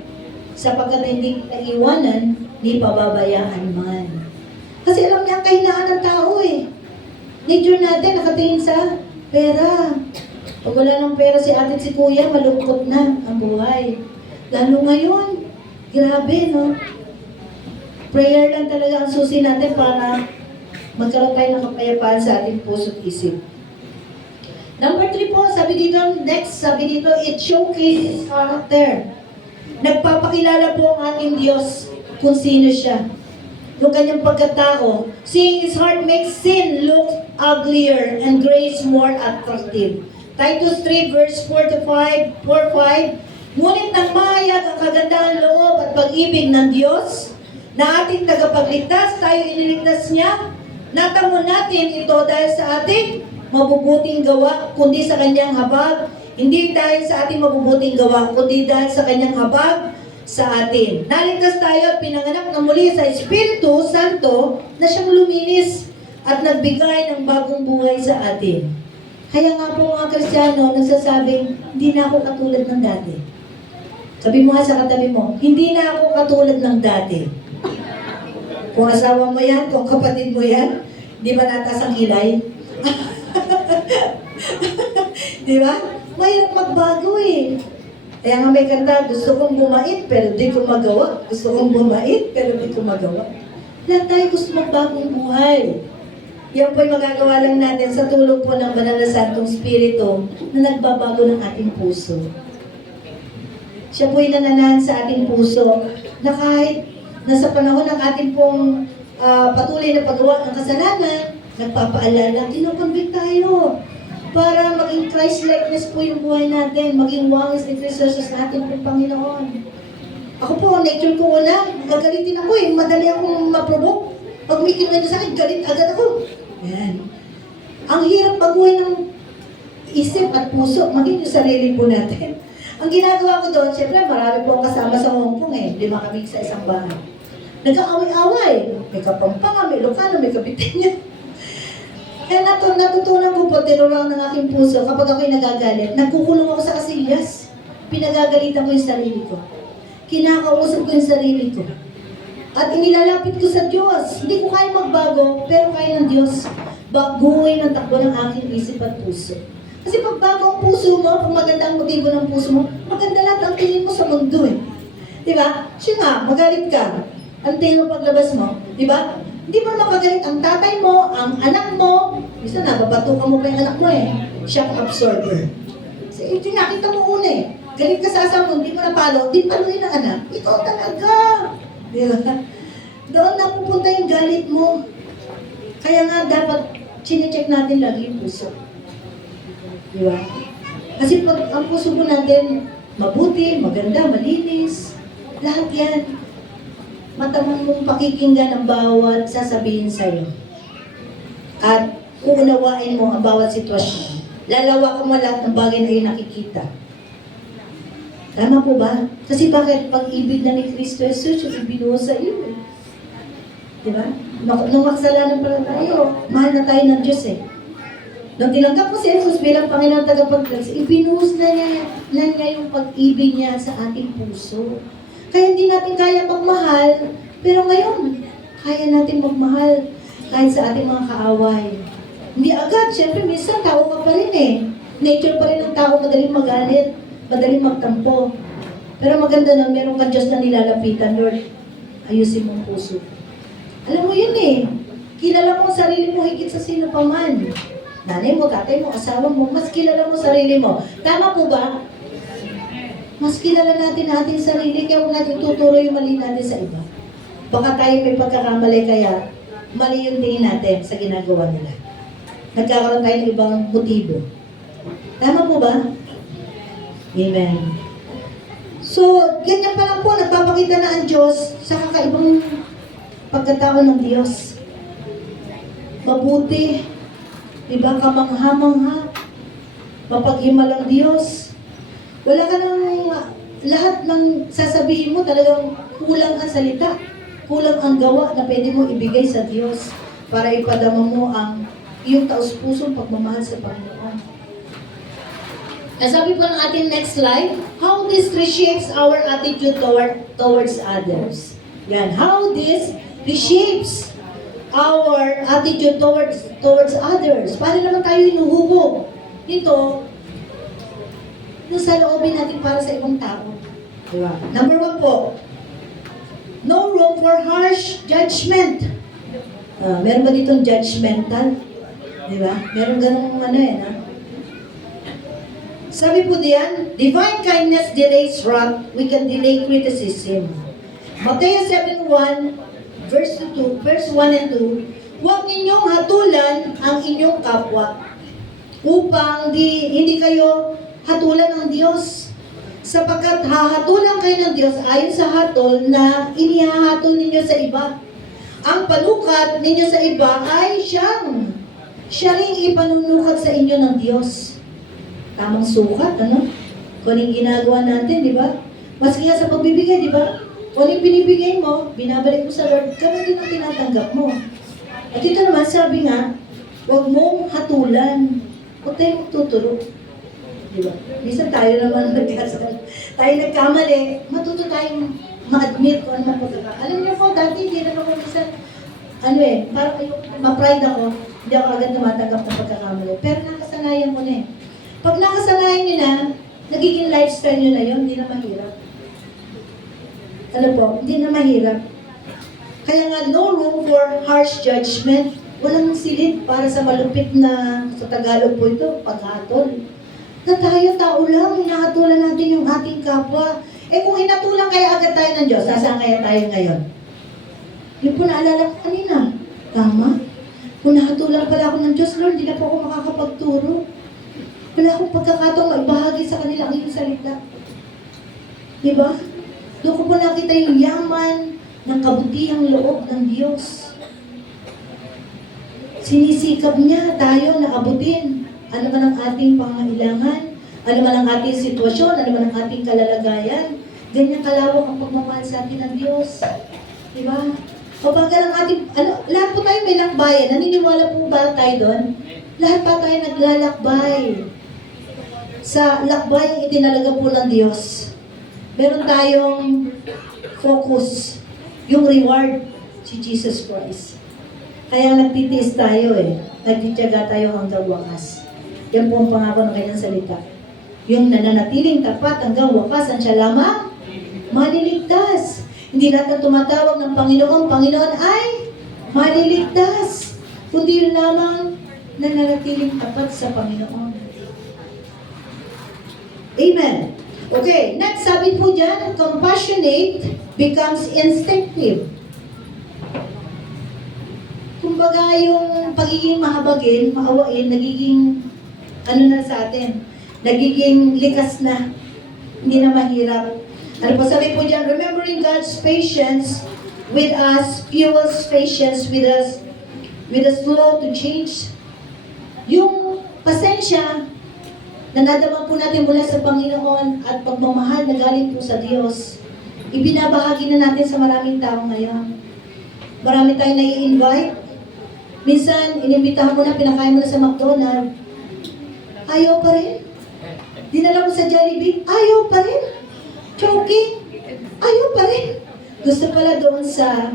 sapagkat hindi naiwanan, ni pababayaan man. Kasi alam niya ang kahinaan ng tao eh. Nature natin nakatingin sa pera. Pag wala ng pera si ate at si kuya, malungkot na ang buhay. Lalo ngayon, grabe no? Prayer lang talaga ang susi natin para magkaroon tayo ng kapayapaan sa ating puso at isip. Number 3 po, sabi dito, it showcases character. Nagpapakilala po ang ating Diyos kung sino siya. Yung kanyang pagkatao. Seeing His heart makes sin look uglier and grace more attractive. Titus 3 verse 4-5, ngunit nang mahayag ang kagandahan loob at pag-ibig ng Diyos, na ating tagapagligtas, tayo iniligtas niya, natamo natin ito dahil sa ating mabubuting gawa, kundi sa kanyang habag, hindi dahil sa ating mabubuting gawa, kundi dahil sa kanyang habag sa atin. Naligtas tayo at pinanganak na muli sa Espiritu Santo na siyang luminis at nagbigay ng bagong buhay sa atin. Kaya nga po mga Kristiyano, nagsasabing, hindi na ako katulad ng dati. Sabi mo nga sa katabi mo, hindi na ako katulad ng dati. Kung asawa mo yan, kung kapatid mo yan, di ba natas ang hilay? Di ba? Mahirap magbago eh. Kaya nga may kanta, gusto kong bumait pero di ko magawa. Gusto kong bumait pero di ko magawa. Lahat tayo gusto magbagong buhay. Yan po'y magagawa lang natin sa tulong po ng Banal na Santong Espiritu na nagbabago ng ating puso. Siya po'y nananahan sa ating puso na kahit nasa panahon ng ating pong patuloy na paggawa ng kasalanan, nagpapaalala, kinukonvict tayo para maging Christ-likeness po yung buhay natin, maging wangis ni Kristo sa ating pong Panginoon. Ako po, nature ko una, gagalitin ako eh, madali akong ma-provoke. Pag may kinuwento sa akin, galit agad ako. Yan. Ang hirap baguhin ng isip at puso, maging yung sarili po natin. Ang ginagawa ko doon, syempre marami po ang kasama sa Hong Kong eh, 5 kami sa isang bahay. Nagkaaway-away, may Kapampangan, may Ilocano, may Kabitinya. Kaya natutunan ko po, tinurang ng aking puso, kapag ako'y nagagalit, nagkukulong ako sa kasilyas. Pinagagalitan ko yung sarili ko. Kinakausap ko yung sarili ko. At inilalapit ko sa Diyos. Hindi ko kaya magbago, pero kaya ng Diyos baguhin ang takbo ng aking isip at puso. Kasi pag bago ang puso mo, pag maganda ang motibo ng puso mo, maganda lahat ang tingin mo sa mundo eh. Diba? Siya nga, magalit ka. Ang tingin mo paglabas mo, diba? Hindi mo naman kagalit ang tatay mo, ang anak mo. Bisa na, babatukan mo pa yung anak mo eh. Shock absorber. Kasi ito nakita mo una eh. Galit ka sa asawa mo, hindi mo napalo, di paluin ang anak. Ikaw talaga. Diba? Doon na pupunta yung galit mo. Kaya nga dapat chinecheck natin lagi yung puso. Diba? Kasi pag ang puso mo natin mabuti, maganda, malinis, lahat yan. Matamang mong pakikinggan ang bawat sasabihin sa'yo. At uunawain mo ang bawat sitwasyon. Lalawakan mo lahat ng bagay na yung nakikita. Tama po ba? Kasi bakit pag-ibig na ni Kristo Jesus yung ibinuho sa iyo? Diba? Nung maksalanan pala tayo, mahal na tayo ng Diyos eh. Nung tinanggap mo si Jesus bilang Panginoon tagapagligtas, ibinuhos na niya yung pag-ibig niya sa ating puso. Kaya hindi natin kaya magmahal, pero ngayon, kaya natin magmahal kahit sa ating mga kaaway. Hindi agad, syempre minsan tao ka pa rin eh. Nature pa rin ng tao, madaling magalit, madaling magtampo. Pero maganda nun, meron kang Diyos na nilalapitan, Lord, ayusin mong puso. Alam mo yun eh, kilala mo ang sarili mo higit sa sino pa man. Nanay mo, tatay mo, asawa mo, mas kilala mo sarili mo. Tama po ba? Mas kilala natin ating sarili, kaya huwag natin tuturo yung mali natin sa iba. Baka tayo may pagkakamali, kaya mali yung tingin natin sa ginagawa nila. Nagkakaroon tayo ng ibang motibo. Tama po ba? Amen. So, ganyan pa lang po, nagpapakita na ang Diyos sa kakaibang pagkatao ng Diyos. Mabuti, diba, kamangha-mangha, mapaghimal ang Diyos. Wala ka nang, lahat ng sasabihin mo talagang kulang ang salita, kulang ang gawa na pwede mo ibigay sa Diyos para ipadama mo ang iyong taus-pusong pagmamahal sa Panginoon. Sabi po ng ating next slide, how this reshapes our attitude towards others. Yan, how this reshapes our attitude towards others. Paano naman tayo hinuhubog? Ito, yung sa loobin natin para sa ibang tao. Diba? Number 1 po, no room for harsh judgment. Meron ba ditong judgmental? Diba? Meron ganung Sabi po diyan, divine kindness delays wrath, we can delay criticism. Matthew 7:1, verse 1 and 2, huwag ninyong hatulan ang inyong kapwa upang hindi kayo hatulan ng Diyos. Sapagkat hahatulan kayo ng Diyos ayon sa hatol na inihahatol ninyo sa iba. Ang panukat ninyo sa iba ay siya ring ipanunukat sa inyo ng Diyos. Tamang sukat, ano? Kung anong ginagawa natin, di ba? Maski nga sa pagbibigay, di ba? Kung anong binibigay mo, binabalik mo sa Lord, ganun din ang tinatanggap mo. At ito naman, sabi nga, huwag mong hatulan. Huwag tayong magtuturo. Diba? Minsan tayo naman tayo nagkamali, matuto tayong ma-admit kung ano pagkaka. Alam niyo po, dati hindi naman ako minsan, parang ma-pride ako, hindi ako agad tumatanggap ng pagkakamali. Pero nakasanayan ko na eh. Pag nakasanayan niyo na, nagiging lifestyle niyo na yun, hindi na mahirap. Ano po, hindi na mahirap. Kaya nga, no room for harsh judgment. Walang silid para sa malupit na, sa Tagalog po ito, paghatol. Na tayo, tao lang, hinahatulan natin yung ating kapwa. Eh kung hinatulan kaya agad tayo ng Diyos, saan kaya tayo ngayon? Yung po naalala ko kanina, tama. Kung nahatulan pala ako ng Diyos, Lord, hindi na po ako makakapagturo. Wala akong pagkakataong maibahagi sa kanila ang iyong salita. Diba? Doon ko po nakita yung yaman ng kabutihang loob ng Diyos. Sinisikap niya tayo na abutin. Ano man ang ating pangailangan, ano man ang ating sitwasyon, ano man ang ating kalalagayan. Ganyan kalawak ang pagmamahal sa atin ng Diyos. Diba? Kapag ang ating, lahat po tayo may lakbayan. Naniniwala po ba tayo doon? Lahat pa tayo naglalakbay. Sa lakbay ang itinalaga po ng Diyos. Meron tayong focus, yung reward, si Jesus Christ. Kaya nagtitiis tayo nagtitiyaga tayo hanggang wakas. Yan po ang pangako ng kanyang salita. Yung nananatiling tapat hanggang wakas, ang siya lamang maliligtas. Hindi lahat ng tumatawag ng Panginoon ay maliligtas. Kundi yun lamang nananatiling tapat sa Panginoon. Amen. Okay, next sabi po dyan, compassionate becomes instinctive. Kumbaga yung pagiging mahabagin, maawain, nagiging na sa atin, nagiging likas na, hindi na mahirap. Ano po sabi po dyan, remembering God's patience with us fuels patience with us slow to change. Yung pasensya na nadama po natin mula sa Panginoon at pagmamahal na galing po sa Diyos, ibinabahagi na natin sa maraming tao ngayon. Marami tayong nai-invite. Minsan, inimbitahan mo na, pinakain mo na sa McDonald's. Ayaw pa rin. Dinala mo sa Jollibee. Ayaw pa rin. Choking. Ayaw pa rin. Gusto pala doon sa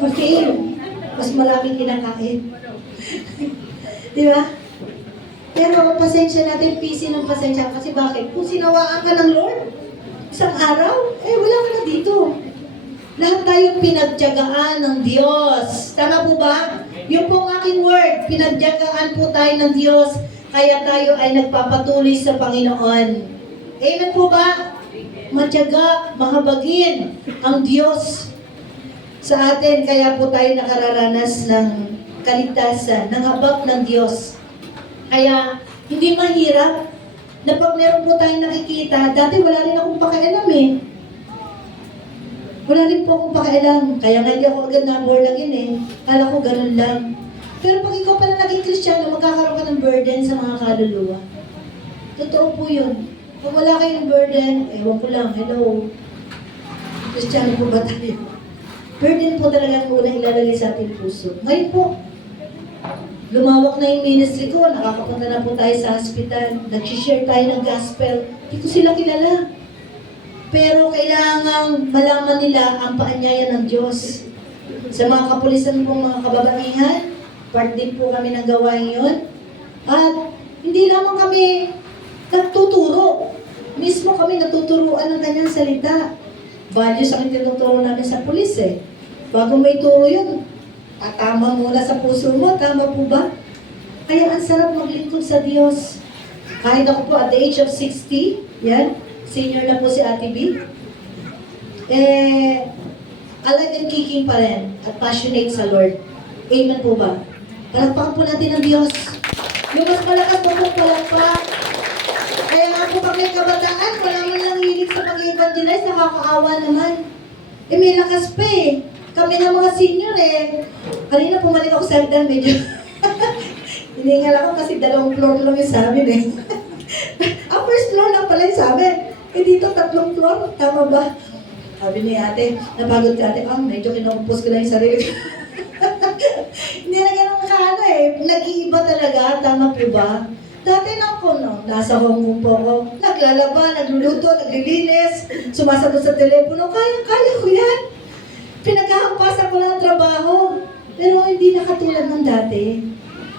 buffet. Mas maraming kinakain. Di ba? Pero pasensya natin, PC ng pasensya. Kasi bakit? Kung sinawaan ka ng Lord, isang araw, wala ka na dito. Lahat tayo pinagtiyagaan ng Diyos. Tama po ba? Yung pong aking word, pinagtiyagaan po tayo ng Diyos. Kaya tayo ay nagpapatuloy sa Panginoon. Amen po ba? Matyaga, mahabagin ang Diyos sa atin. Kaya po tayo nakararanas ng kaligtasan, ng habag ng Diyos. Kaya hindi mahirap na pag meron po tayong nakikita, dati wala rin akong pakialam Wala rin po akong pakialam. Kaya nga hindi ako agad na-born again Kala ko ganun lang. Pero pag ikaw pala naging Kristiyano, magkakaroon ka ng burden sa mga kaluluwa. Totoo po yun. Kung wala kayong burden, ewan ko lang, hello. Kristiyano po ba tayo? Burden po talaga ang unang ilalagay sa ating puso. Ngayon po, lumawak na yung ministry ko, nakakapunta na po tayo sa hospital, nag-share tayo ng gospel, hindi ko sila kilala. Pero kailangang malaman nila ang paanyaya ng Diyos. Sa mga kapulisan pong mga kababaihan, part din po kami ng gawain yun. At hindi lamang kami nagtuturo. Mismo kami natuturuan ng kanyang salita. Values ang tinuturo namin sa pulis eh. Bago may turo yun, tama muna sa puso mo, tama po ba? Kaya ang sarap maglingkod sa Diyos. Kahit ako po at the age of 60, yan, senior na po si Ate B, alive and kicking pa rin at passionate sa Lord. Amen po ba? Palakpakan po natin ang Diyos. Yung mas malakas po pong palakpak. Kaya nga po kami kabataan, wala man lang hilig sa pag-evangelize, nakakaawa naman. May lakas pa eh. Kami ng mga senior eh. Kanina pumalik ako sa hagdan, medyo hiningal ako kasi 2 floor lang yung sa amin eh. Ang first floor lang pala yung sa amin. Dito 3 floor, tama ba? Sabi ni ate, napagod ka ate, medyo kinukumpos ko lang yung sarili ko. Hindi na ganun kaano eh. Nag-iiba talaga, tama po ba? Dati na ako, nasa Hong Kong po ako. Naglalaba, nagluluto, naglilinis, sumasagot sa telepono. Kaya ko yan. Pinaghahampasan ko ng trabaho. Pero hindi na katulad ng dati.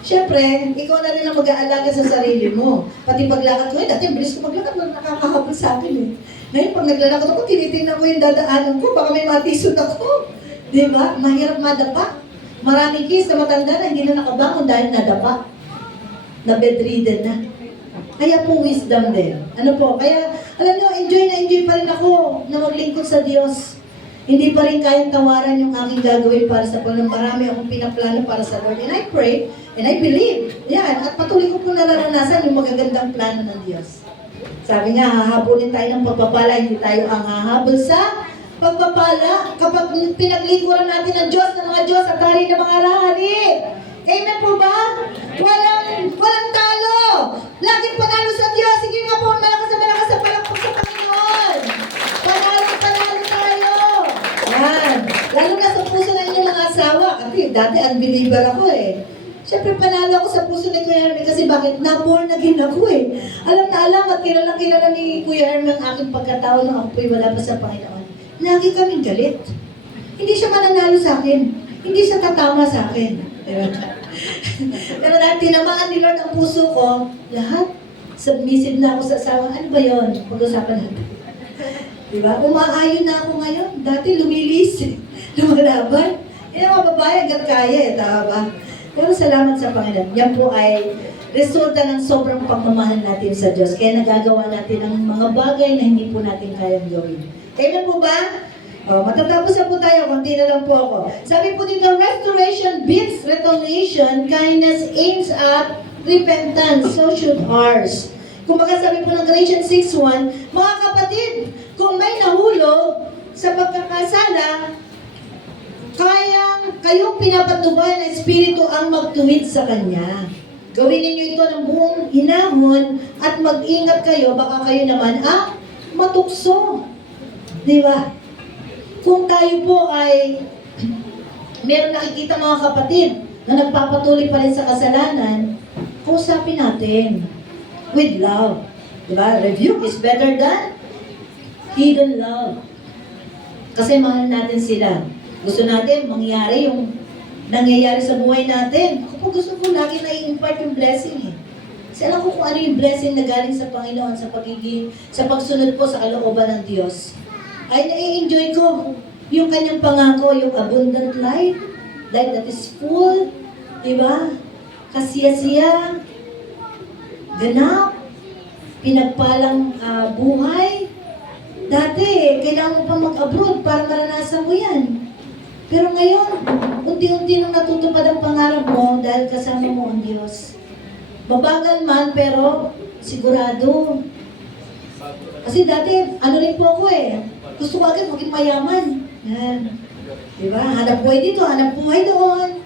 Siyempre, ikaw na rin ang mag-aalaga sa sarili mo. Pati paglakad ko, dati bilis ko maglakad, nakakahabol sa akin eh. Ngayon, pag naglalakad ako, tinitingnan ko yung dadaanan ko, baka may matisod ako. Di ba? Mahirap madapa. Maraming kids na matanda na hindi na nakabangon dahil nadapa. Na bedridden na. Kaya po wisdom din. Ano po? Kaya, alam nyo, enjoy pa rin ako na maglingkod sa Diyos. Hindi pa rin kayang tawaran yung aking gagawin para sa Panginoon. Marami akong pinaplano para sa Lord. And I pray, and I believe. Yan. At patuloy ko po nararanasan yung magagandang plano ng Diyos. Sabi nga, hahabulin tayo ng pagpapala, hindi tayo ang hahabol sa pagpapala. Kapag pinaglingkuran natin ang Diyos ng mga Diyos at hari ng mga hari. Amen po ba? Walang talo. Laging panalo sa Diyos. Sige nga po, malakas sa palakpak sa Panginoon. Panalo tayo. Yan. Lalo na sa puso ng inyong mga asawa. Kasi dati unbeliever ako eh. Siyempre panalo ako sa puso ni Kuya Herman kasi bakit? Na-born again ako eh. Alam na alam at kilala ni Kuya Herman ang aking pagkatao nung ako po'y wala pa sa Panginoon. Lagi kaming galit. Hindi siya mananalo sa akin. Hindi siya tatama sa akin. Pero dahil tinamaan ni Lord ang puso ko, lahat submissive na ako sa asawa. Ano ba yun? Pag-usapan natin. Diba? Umaayon na ako ngayon. Dati lumilis. Lumalaban. Yung mga babae agad kaya eh. Tama ba? Pero salamat sa Panginoon. Yan po ay resulta ng sobrang pagmamahal natin sa Diyos. Kaya nagagawa natin ang mga bagay na hindi po natin kayang gawin. Amen po ba? Matatapos na po tayo. Konti na lang po ako. Sabi po dito, restoration beats retaliation. Kindness aims at repentance. So should ours. Kung baka sabi po ng Galatians 6:1, mga kapatid, kung may nahulog sa pagkakasala, kayong pinapatubay ng Espiritu ang magtuwid sa Kanya. Gawin ninyo ito ng buong hinahon at mag-ingat kayo, baka kayo naman ang matukso. Di ba? Kung tayo po ay meron nakikita mga kapatid na nagpapatuloy pa rin sa kasalanan, kausapin natin with love. Di ba? Rebuke is better than hidden love. Kasi mahal natin sila. Gusto natin mangyari yung nangyayari sa buhay natin. Ako po gusto ko lagi na i-impart yung blessing eh. Kasi alam ko kung ano yung blessing na galing sa Panginoon sa pagsunod po sa kalooban ng Diyos. Ay nai-enjoy ko yung kanyang pangako, yung abundant life that is full, di ba? Kasiya-siya, ganap, pinagpalang buhay. Dati, kailangan mo pa mag-abroad para maranasan mo yan. Pero ngayon, unti-unti nang natutupad ang pangarap mo dahil kasama mo ang Diyos. Mabagal man, pero sigurado. Kasi dati, ano rin po ako eh. Gusto ko agad maging mayaman. Yan. Diba? Hanap buhay dito, hanap buhay doon.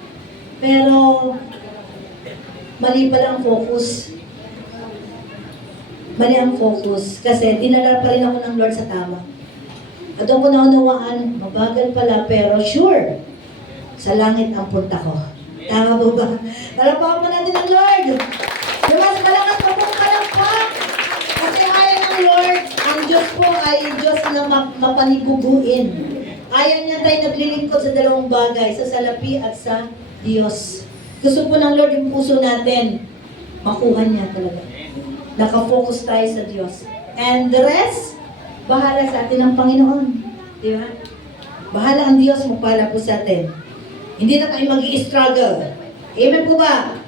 Pero, mali pala ang focus. Mali ang focus. Kasi dinala pa rin ako ng Lord sa tama. At doon ko naunawaan, mabagal pala, pero sure, sa langit ang punta ko. Tama po ba? Palakpakan pa natin ang Lord. Mas malakas pa pong palakpak. Kasi ayaw ng Lord, ang Diyos po ay Diyos na mapanibubuin. Ayaw niya tayo naglilingkod sa dalawang bagay, sa salapi at sa Diyos. Gusto po ng Lord yung puso natin, makuha niya talaga. Nakafocus tayo sa Diyos. And the rest, bahala sa atin ng Panginoon. Di ba? Bahala ang Diyos, magpala po sa atin. Hindi na tayo mag-i-struggle. Amen po ba?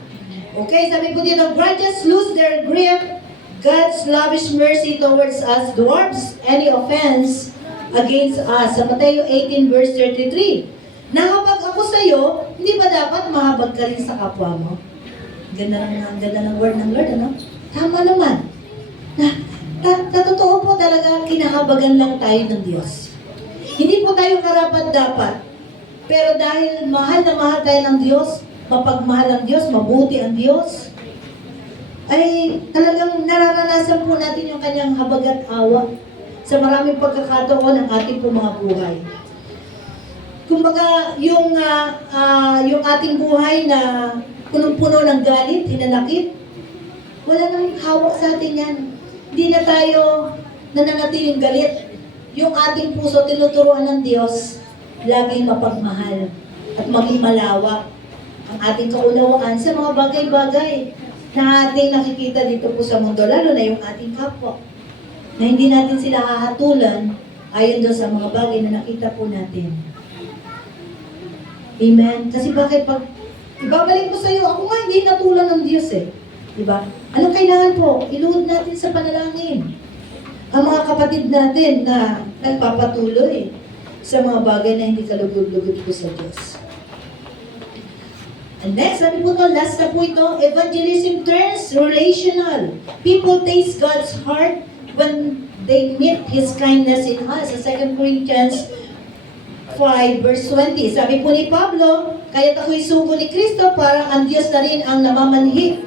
Okay, sabi po dito, grudges lose their grip. God's lavish mercy towards us dwarfs any offense against us. Sa Mateo 18 verse 33. Nakapag ako sa'yo, hindi ba dapat mahabag ka rin sa kapwa mo? Ganda ng word ng Lord, ano? Tama naman. Totoo po talaga, kinahabagan lang tayo ng Diyos. Hindi po tayo karapat-dapat. Pero dahil mahal na mahal tayo ng Diyos, mapagmahal ang Diyos, mabuti ang Diyos, ay talagang nararanasan po natin yung kanyang habag at awa sa maraming pagkakataon ng ating po mga buhay. Kumbaga, yung ating buhay na punong-puno ng galit, hinanakit, wala nang hawak sa atin yan. Hindi na tayo nananatiling galit. Yung ating puso tinuturuan ng Diyos, laging mapagmahal at maging malawak ang ating kaunawaan sa mga bagay-bagay na ating nakikita dito po sa mundo, lalo na yung ating kapwa, na hindi natin sila hahatulan ayon doon sa mga bagay na nakita po natin. Amen? Kasi bakit pag ibabalik ko sa iyo, ako nga hindi natulan ng Diyos eh. Diba? Anong kailangan po? Iluhod natin sa panalangin ang mga kapatid natin na nagpapatuloy sa mga bagay na hindi kalugod-lugod po sa Diyos. And next, sabi po ito, last na po ito, evangelism turns relational. People taste God's heart when they meet His kindness in us. Sa 2 Corinthians 5 verse 20, sabi po ni Pablo, kaya't ako'y sugo ni Kristo, parang ang Diyos na rin ang namamanhik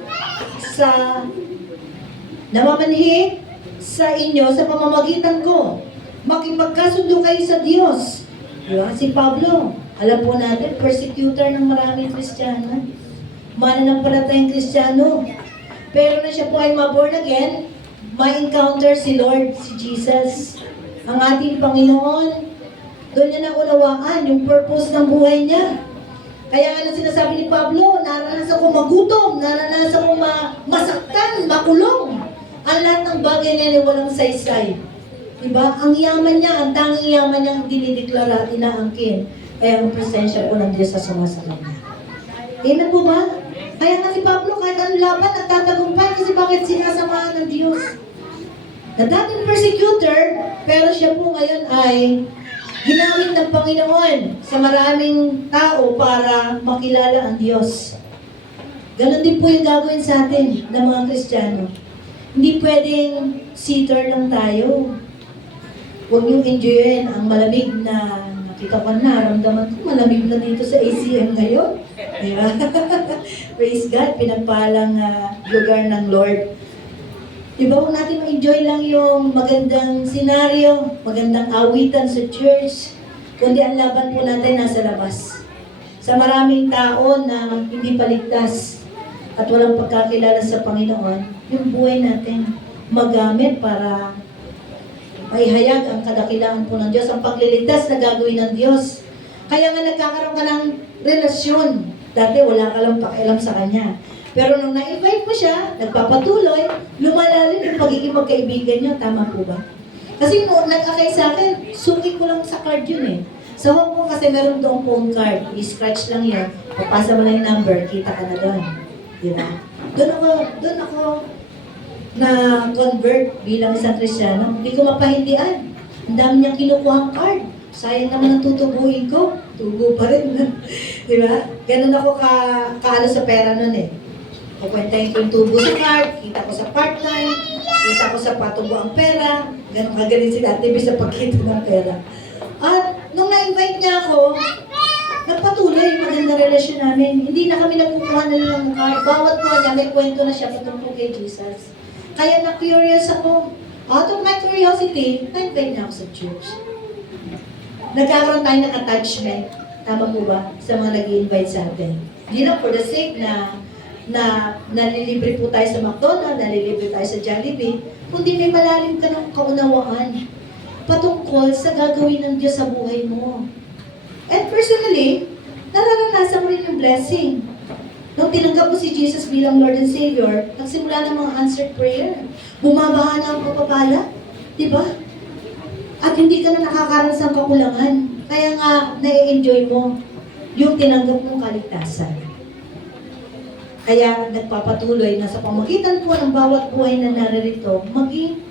sa inyo sa pamamagitan ko. Makipagkasundo kayo sa Diyos. Diba? Si Pablo, alam po natin, persecutor ng maraming Kristiyano. Mananampalatayang Kristiyano. Pero na siya po ay ma-born again, ma-encounter si Lord, si Jesus, ang ating Panginoon. Doon niya naunawaan yung purpose ng buhay niya. Kaya ano sinasabi ni Pablo, naranasan ko magutom, naranasan ko masaktan, makulong. Ang lahat ng bagay na yun walang saysay. Diba? Ang yaman niya, ang tanging yaman niya ang dinideklara at inaangkin. Kaya ang presensya po ng Diyos sa sumasakit niya. Amen po ba? Kaya nga si Pablo, kahit ang laban, nagtatagumpay kasi bakit sinasamahan ng Diyos? Na dating persecutor, pero siya po ngayon ay ginamit ng Panginoon sa maraming tao para makilala ang Diyos. Ganon din po yung gagawin sa atin ng mga Kristiyano. Hindi pwedeng seater lang tayo. Huwag niyong enjoyin ang malamig na nakita ko na, ramdaman ko malamig na dito sa ACM ngayon. Diba? Praise God, pinagpalang lugar ng Lord. Diba, huwag natin ma-enjoy lang yung magandang senaryo, magandang awitan sa church, kundi ang laban po natin nasa labas. Sa maraming tao na hindi paligtas at walang pagkakilala sa Panginoon, yung buhay natin magamit para maihayag ang kadakilaan po ng Diyos, ang pagliligtas na gagawin ng Diyos. Kaya nga nagkakaroon ka ng relasyon. Dati wala ka lang pakialam sa Kanya. Pero nung na-invite mo siya, nagpapatuloy, lumalalim yung pagiging magkaibigan niyo. Tama po ba? Kasi nung nag-akay sa akin, suki ko lang sa card yun eh. Sa Hong Kong kasi meron doong phone card. I-scratch lang yun. Papasa mo lang yung number, kita ka na doon. Diba? Doon ako na-convert bilang isang Kristiyano. Hindi ko mapahindian. Ang dami niyang kinukuhang card. Sayang naman ang tutubuhin ko. Tubo pa rin. Diba? Ganun ako kaano sa pera nun eh. Kukwentahin ko yung tubo sa card, kita ko sa part-time, kita ko sa patubo ang pera, ganun kagaling si Ate B sa pagkita ng pera. At nung na-invite niya ako, nagpatuloy yung magandang relasyon namin. Hindi na kami nagkukuha na lang ng card. Bawat kuha niya, may kwento na siya patungkol kay Jesus. Kaya na-curious ako. Out of my curiosity, na-invite niya ako sa church. Nagkakaroon tayo ng attachment. Tama po ba? Sa mga nag-i-invite sa atin. Hindi lang for the sake na nalilibre po tayo sa McDonald's, nalilibre tayo sa Jollibee, kundi may malalim ka ng kaunawaan. patungkol sa gagawin ng Diyos sa buhay mo. And personally, nararanasan ko rin yung blessing. Nung tinanggap ko si Jesus bilang Lord and Savior, nagsimula ng mga answered prayer. Bumabaha na ang papapala. Diba? At hindi ka na nakakaranas ng kakulangan. Kaya nga, na-enjoy mo yung tinanggap mong kaligtasan. Kaya nagpapatuloy na sa pamagitan po ng bawat buhay na naririto, maging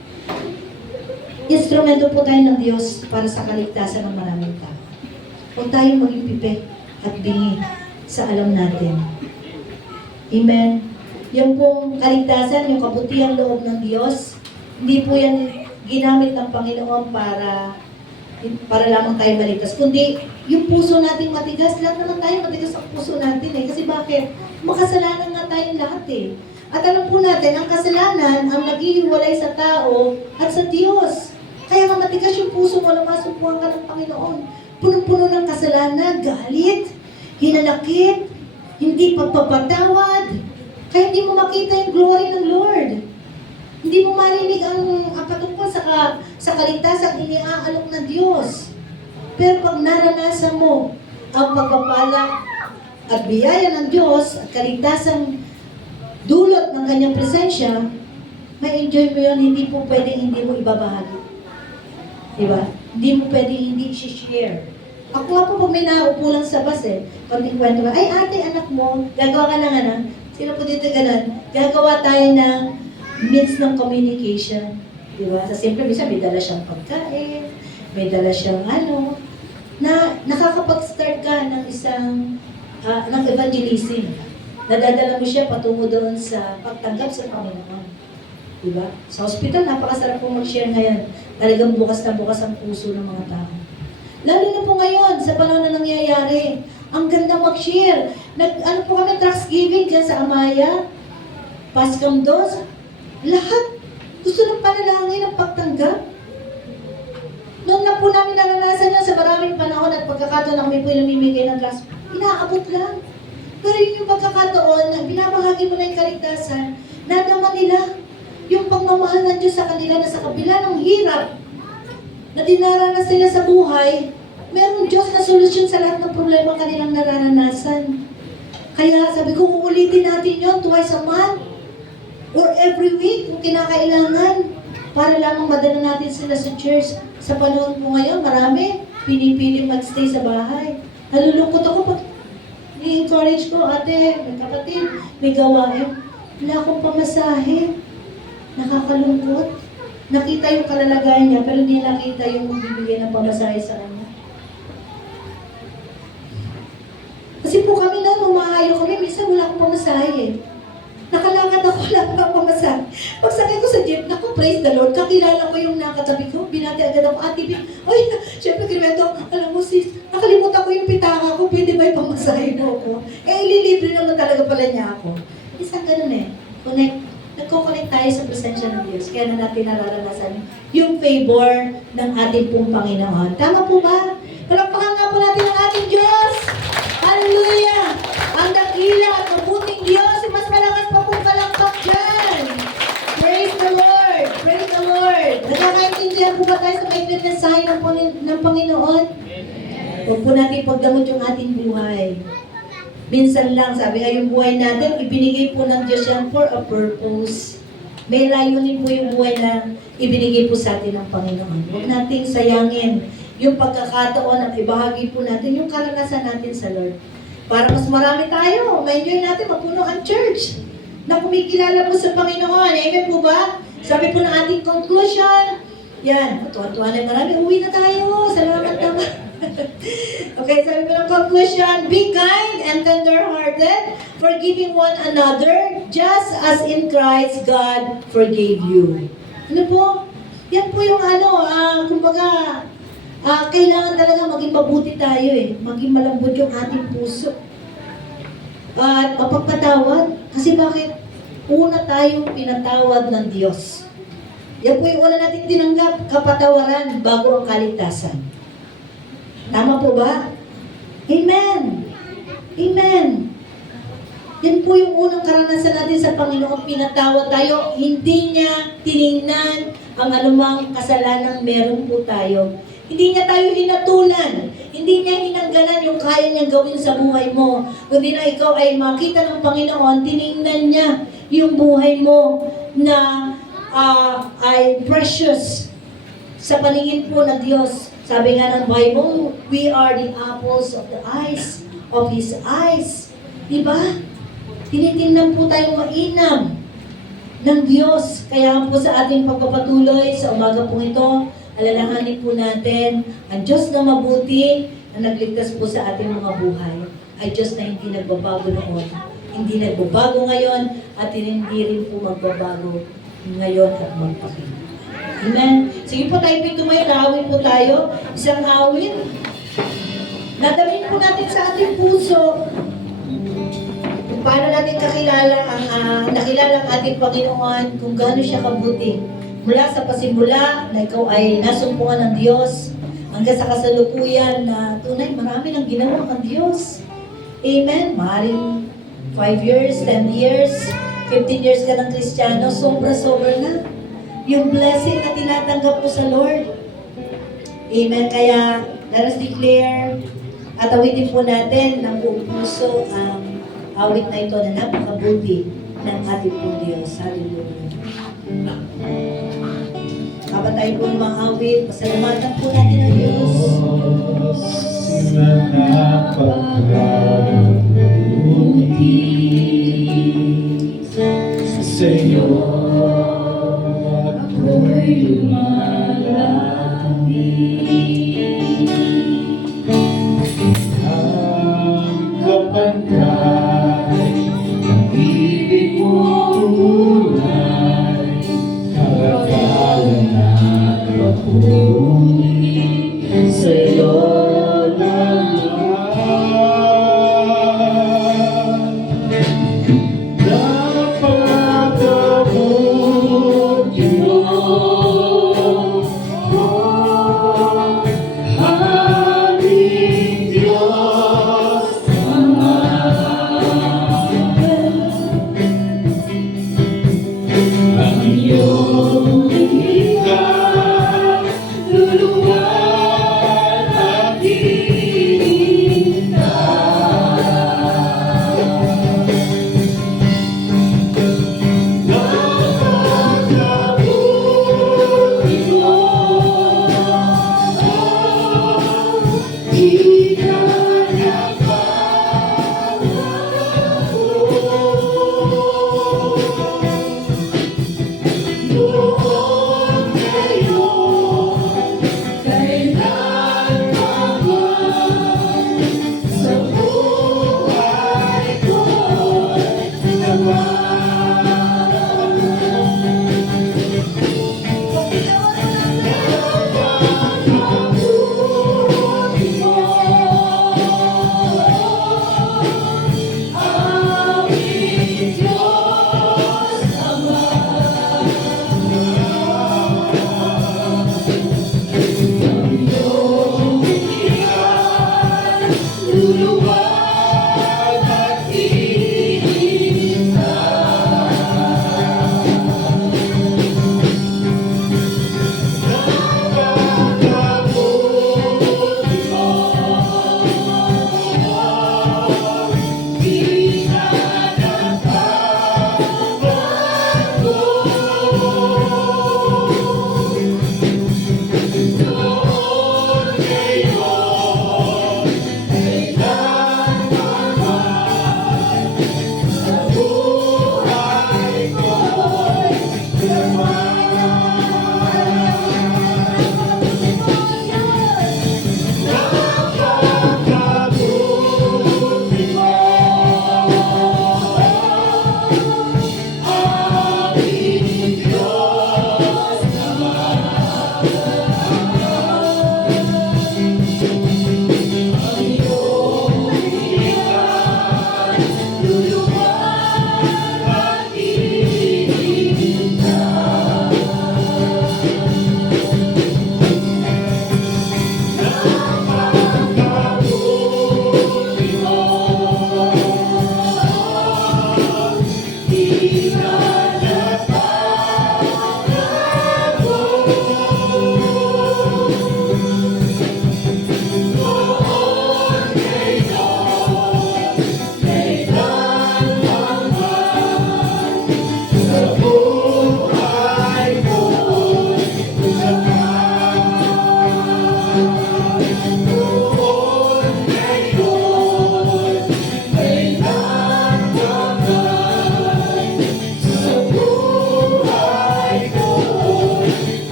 instrumento po tayo ng Diyos para sa kaligtasan ng maraming tao. Huwag tayong maging pipe at bingi sa alam natin. Amen. Yung pong kaligtasan, yung kabutihang loob ng Diyos, hindi po yan ginamit ng Panginoon para lamang tayo maligtas. Kundi, yung puso nating matigas, lahat naman tayo matigas ang puso natin eh. Kasi bakit? Makasalanan nga tayong lahat eh. At alam po natin, ang kasalanan ang naghihiwalay sa tao at sa Diyos. Kaya nga matigas yung puso mo na masumpuan ka ng Panginoon. Punong-puno ng kasalanan, galit, hinanakit, hindi pagpapatawad. Kaya hindi mo makita yung glory ng Lord. Hindi mo marinig ang patungkol sa kaligtasang iniaalok ng Diyos. Pero pag naranasan mo ang pagpapala at biyaya ng Diyos at kaligtasang dulot ng kanyang presensya, may enjoy mo yun, hindi po pwedeng hindi mo ibabahagi. Diba? Hindi mo pwedeng hindi i-share. Ako nga po pag may naupo lang sa bus konting kwento ba, ay ate, anak mo, gagawa ka ng ano, sino po dito ganun, gagawa tayo ng means ng communication. Diba? Sa simple, bisa may dala siyang pagkain, may dala siyang ano, na nakakapag-start ka ng isang, ng evangelism. Nadadala mo siya patungo doon sa pagtanggap sa Panginoon. Diba? Sa hospital, napakasarap po mag-share ngayon. Talagang bukas na bukas ang puso ng mga tao. Lalo na po ngayon, sa panahon na nangyayari, ang ganda mag-share. Ano po kami, Thanksgiving dyan sa Amaya, Paskam Dos, lahat gusto ng panalangin ng pagtanggap. Noong na po namin naranasan yan sa maraming panahon at pagkakataon na kami po namimigay ng gas, inaabot lang. Pero yun yung pagkakataon na binabahagi mo na yung kaligtasan, nadama nila yung pagmamahal ng Diyos sa kanila na sa kabila ng hirap na dinaranas nila sa buhay, merong Diyos na solusyon sa lahat ng problema kanilang nararanasan. Kaya sabi ko, uulitin natin yon twice a month or every week kung kinakailangan para lamang madala natin sila sa church. Sa panahon po ngayon, marami pinipiling magstay sa bahay. Nalulungkot ako pag ni-encourage ko, ate, may kapatid, may gawain. Wala akong pamasahe. Nakakalungkot. Nakita yung kalalagayan niya, pero hindi nakita yung magbibigay ng pamasahe sa kanya. Kasi po kami na, umahayo kami, minsan wala akong pamasahe. Nakalakad ako, wala akong pamasahe. Pagsakay ko sa jeep, naku, praise the Lord, kakilala ko yung nakatabi ko, binati agad ako, ate, oy, syempre, Krimeto, alam mo sis, nakalimutan ko yung pitaka ko, pwede ba yung pamasahe mo ako? Ililibre naman talaga pala niya ako. Isang ganun nagko-connect tayo sa presensya ng Diyos. Kaya na natin nararanasan yung favor ng ating pong Panginoon. Tama po ba? Palakpakan nga po natin ang ating Diyos. Hallelujah! Ang dakila at mabuting Diyos. Mas malakas pa pong palakpak dyan. Praise the Lord! Praise the Lord! Nakakaintindihan po ba tayo sa maiklit mensahe ng Panginoon? Huwag po natin pagdamot yung ating buhay. Minsan lang, sabi nga yung buhay natin, ibinigay po ng Diyos yan for a purpose. May layunin po yung buhay na ibinigay po sa atin ng Panginoon. Huwag nating sayangin yung pagkakataon at ibahagi po natin yung karanasan natin sa Lord. Para mas marami tayo, ma-enjoy natin, mapuno ang church na kumikilala po sa Panginoon. Amen po ba? Sabi po ng ating conclusion, yan, tuwa-tuwa na marami, uwi na tayo. Salamat naman. Okay, sabi ko ng conclusion, be kind and tender-hearted, forgiving one another, just as in Christ God forgave you. Ano po? Yan po yung kumbaga, kailangan talaga maging mabuti tayo maging malambot yung ating puso. At mapagpatawad, kasi bakit? Una tayong pinatawad ng Diyos. Yan po yung una natin tinanggap, kapatawaran bago ang kaligtasan. Tama po ba? Amen. Amen. Yan po yung unang karanasan natin sa Panginoon. Pinatawad tayo. Hindi niya tiningnan ang anumang kasalanang meron po tayo. Hindi niya tayo hinatulan. Hindi niya hinangganan yung kaya niyang gawin sa buhay mo. Kundi na ikaw ay makita ng Panginoon, tiningnan niya yung buhay mo na ay precious sa paningin po ng Diyos. Sabi nga ng Bible, we are the apples of the eyes, of His eyes. Diba? Tinitingnan po tayong mainam ng Diyos. Kaya po sa ating pagpapatuloy sa umaga po ito, alalahanin po natin ang Diyos na mabuti na nagligtas po sa ating mga buhay ay Diyos na hindi nagbabago noon. Hindi nagbabago ngayon at hindi rin po magbabago ngayon at magpapit. Amen. Sige po tayo tumayo, awit po tayo. Isang awit. Nadalhin po natin sa ating puso kung paano natin nakilala ang ating Panginoon, kung gaano siya kabuti. Mula sa pasimula na ikaw ay nasumpungan ng Diyos, hanggang sa kasalukuyan na tunay marami nang ginawa ang Diyos. Amen. Maaaring 5 years, 10 years, 15 years ka ng Kristiyano, sobra-sobra na yung blessing na tinatanggap mo sa Lord. Amen. Kaya, let us declare at awitin po natin ng buong puso ang awit na ito na napakabuti ng ating pong Diyos. Hallelujah. Kapag tayo po ng mga awit, pasalamatan po natin ang Diyos. Señor, ako'y lumalapit. Ang kapantay, ang ibig mo tunay, karagalan at papuri, sa'yo lamang. Ang iyong ikha,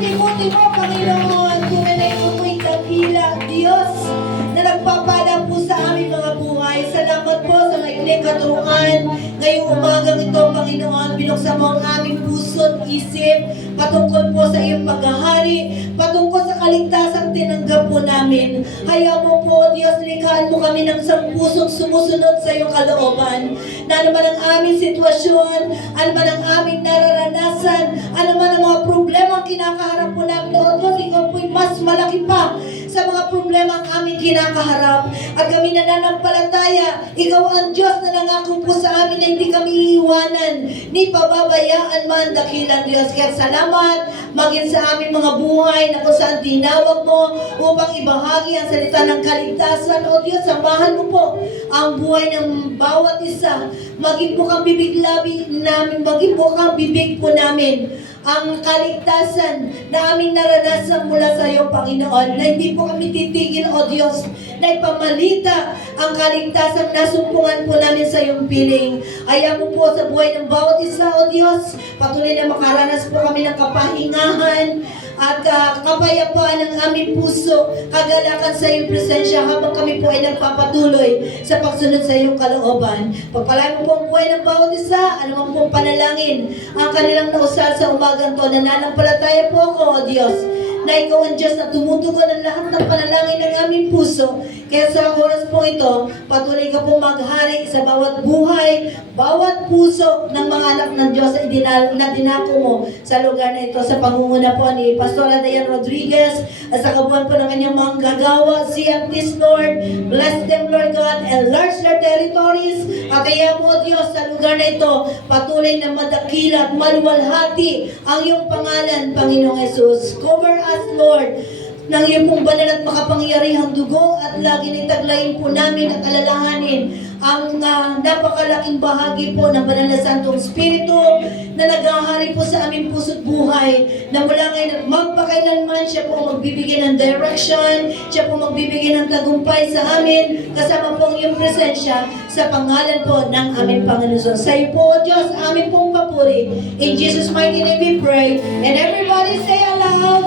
Timothy mo, Panginoon, tunay mo mo'y dakila, Diyos, na nagpapala po sa aming mga buhay. Salamat po sa maikling katuruan. Ngayong umagang ito, Panginoon, binuksan mo ang aming puso at isip patungkol po sa iyong paghahari, patungkol sa kaligtasang tinanggap po namin. Hayaan mo po, Diyos, likhaan mo kami ng isang pusong sumusunod sa iyong kalooban. Na ano man ang aming sitwasyon, ano man ang aming nararanasan, ano man ang mga problema ang kinakaharap po namin, O Diyos, ikaw po'y mas malaki pa sa mga problema ang aming kinakaharap. At kami nananampalataya, ikaw ang Diyos na nangako po sa amin na hindi kami iiwanan, ni pababayaan man dakilang Diyos. Kaya salamat, maging sa aming mga buhay na kung saan tinawag mo upang ibahagi ang salita ng kaligtasan. O Diyos, samahan mo po ang buhay ng bawat isa. Maging po kang bibig-labi namin, maging po kang bibig po namin ang kaligtasan na aming naranasan mula sa iyo, Panginoon, na hindi po kami titigil, O Diyos, na ipamalita ang kaligtasan na sumpungan po namin sa iyong piling. Hayaan mo po sa buhay ng bawat isa, O Diyos, patuloy na makaranas po kami ng kapahingahan at kapayapaan ng aming puso, kagalakan sa iyong presensya habang kami po ay nagpapatuloy sa pagsunod sa iyong kalooban. Pagpalain mo po ang buhay ng bawat isa, anumang pong panalangin ang kanilang nausal sa umagang to. Nananampalataya po ako, O Diyos, na ikaw ang Diyos na tumutugon ang lahat ng panalangin ng aming puso. Kaya sa oras po ito, patuloy ka po maghari sa bawat buhay, bawat puso ng mga anak ng Diyos na dinako mo sa lugar na ito, sa pangunguna po ni Pastora Dayan Rodriguez at sa kabuuan po ng kanyang mga gagawa. See this, Lord. Bless them, Lord God. Enlarge their territories. At kaya mo, Diyos, sa lugar na ito, patuloy na madakila at maluwalhati ang iyong pangalan, Panginoong Jesus. Cover us, Lord, ng iyong pong banal at makapangyarihang dugo at lagi na itaglayin po namin at alalahanin ang napakalaking bahagi po ng banal na Santong Espiritu na naghahari po sa aming puso't buhay, na mula ngayon at magpakailanman siya po magbibigay ng direction, siya po magbibigay ng tagumpay sa amin, kasama po ang iyong presensya sa pangalan po ng aming Panginoon. Sa iyo po, O Diyos, aming pong papuri. In Jesus' mighty name we pray. And everybody say aloud,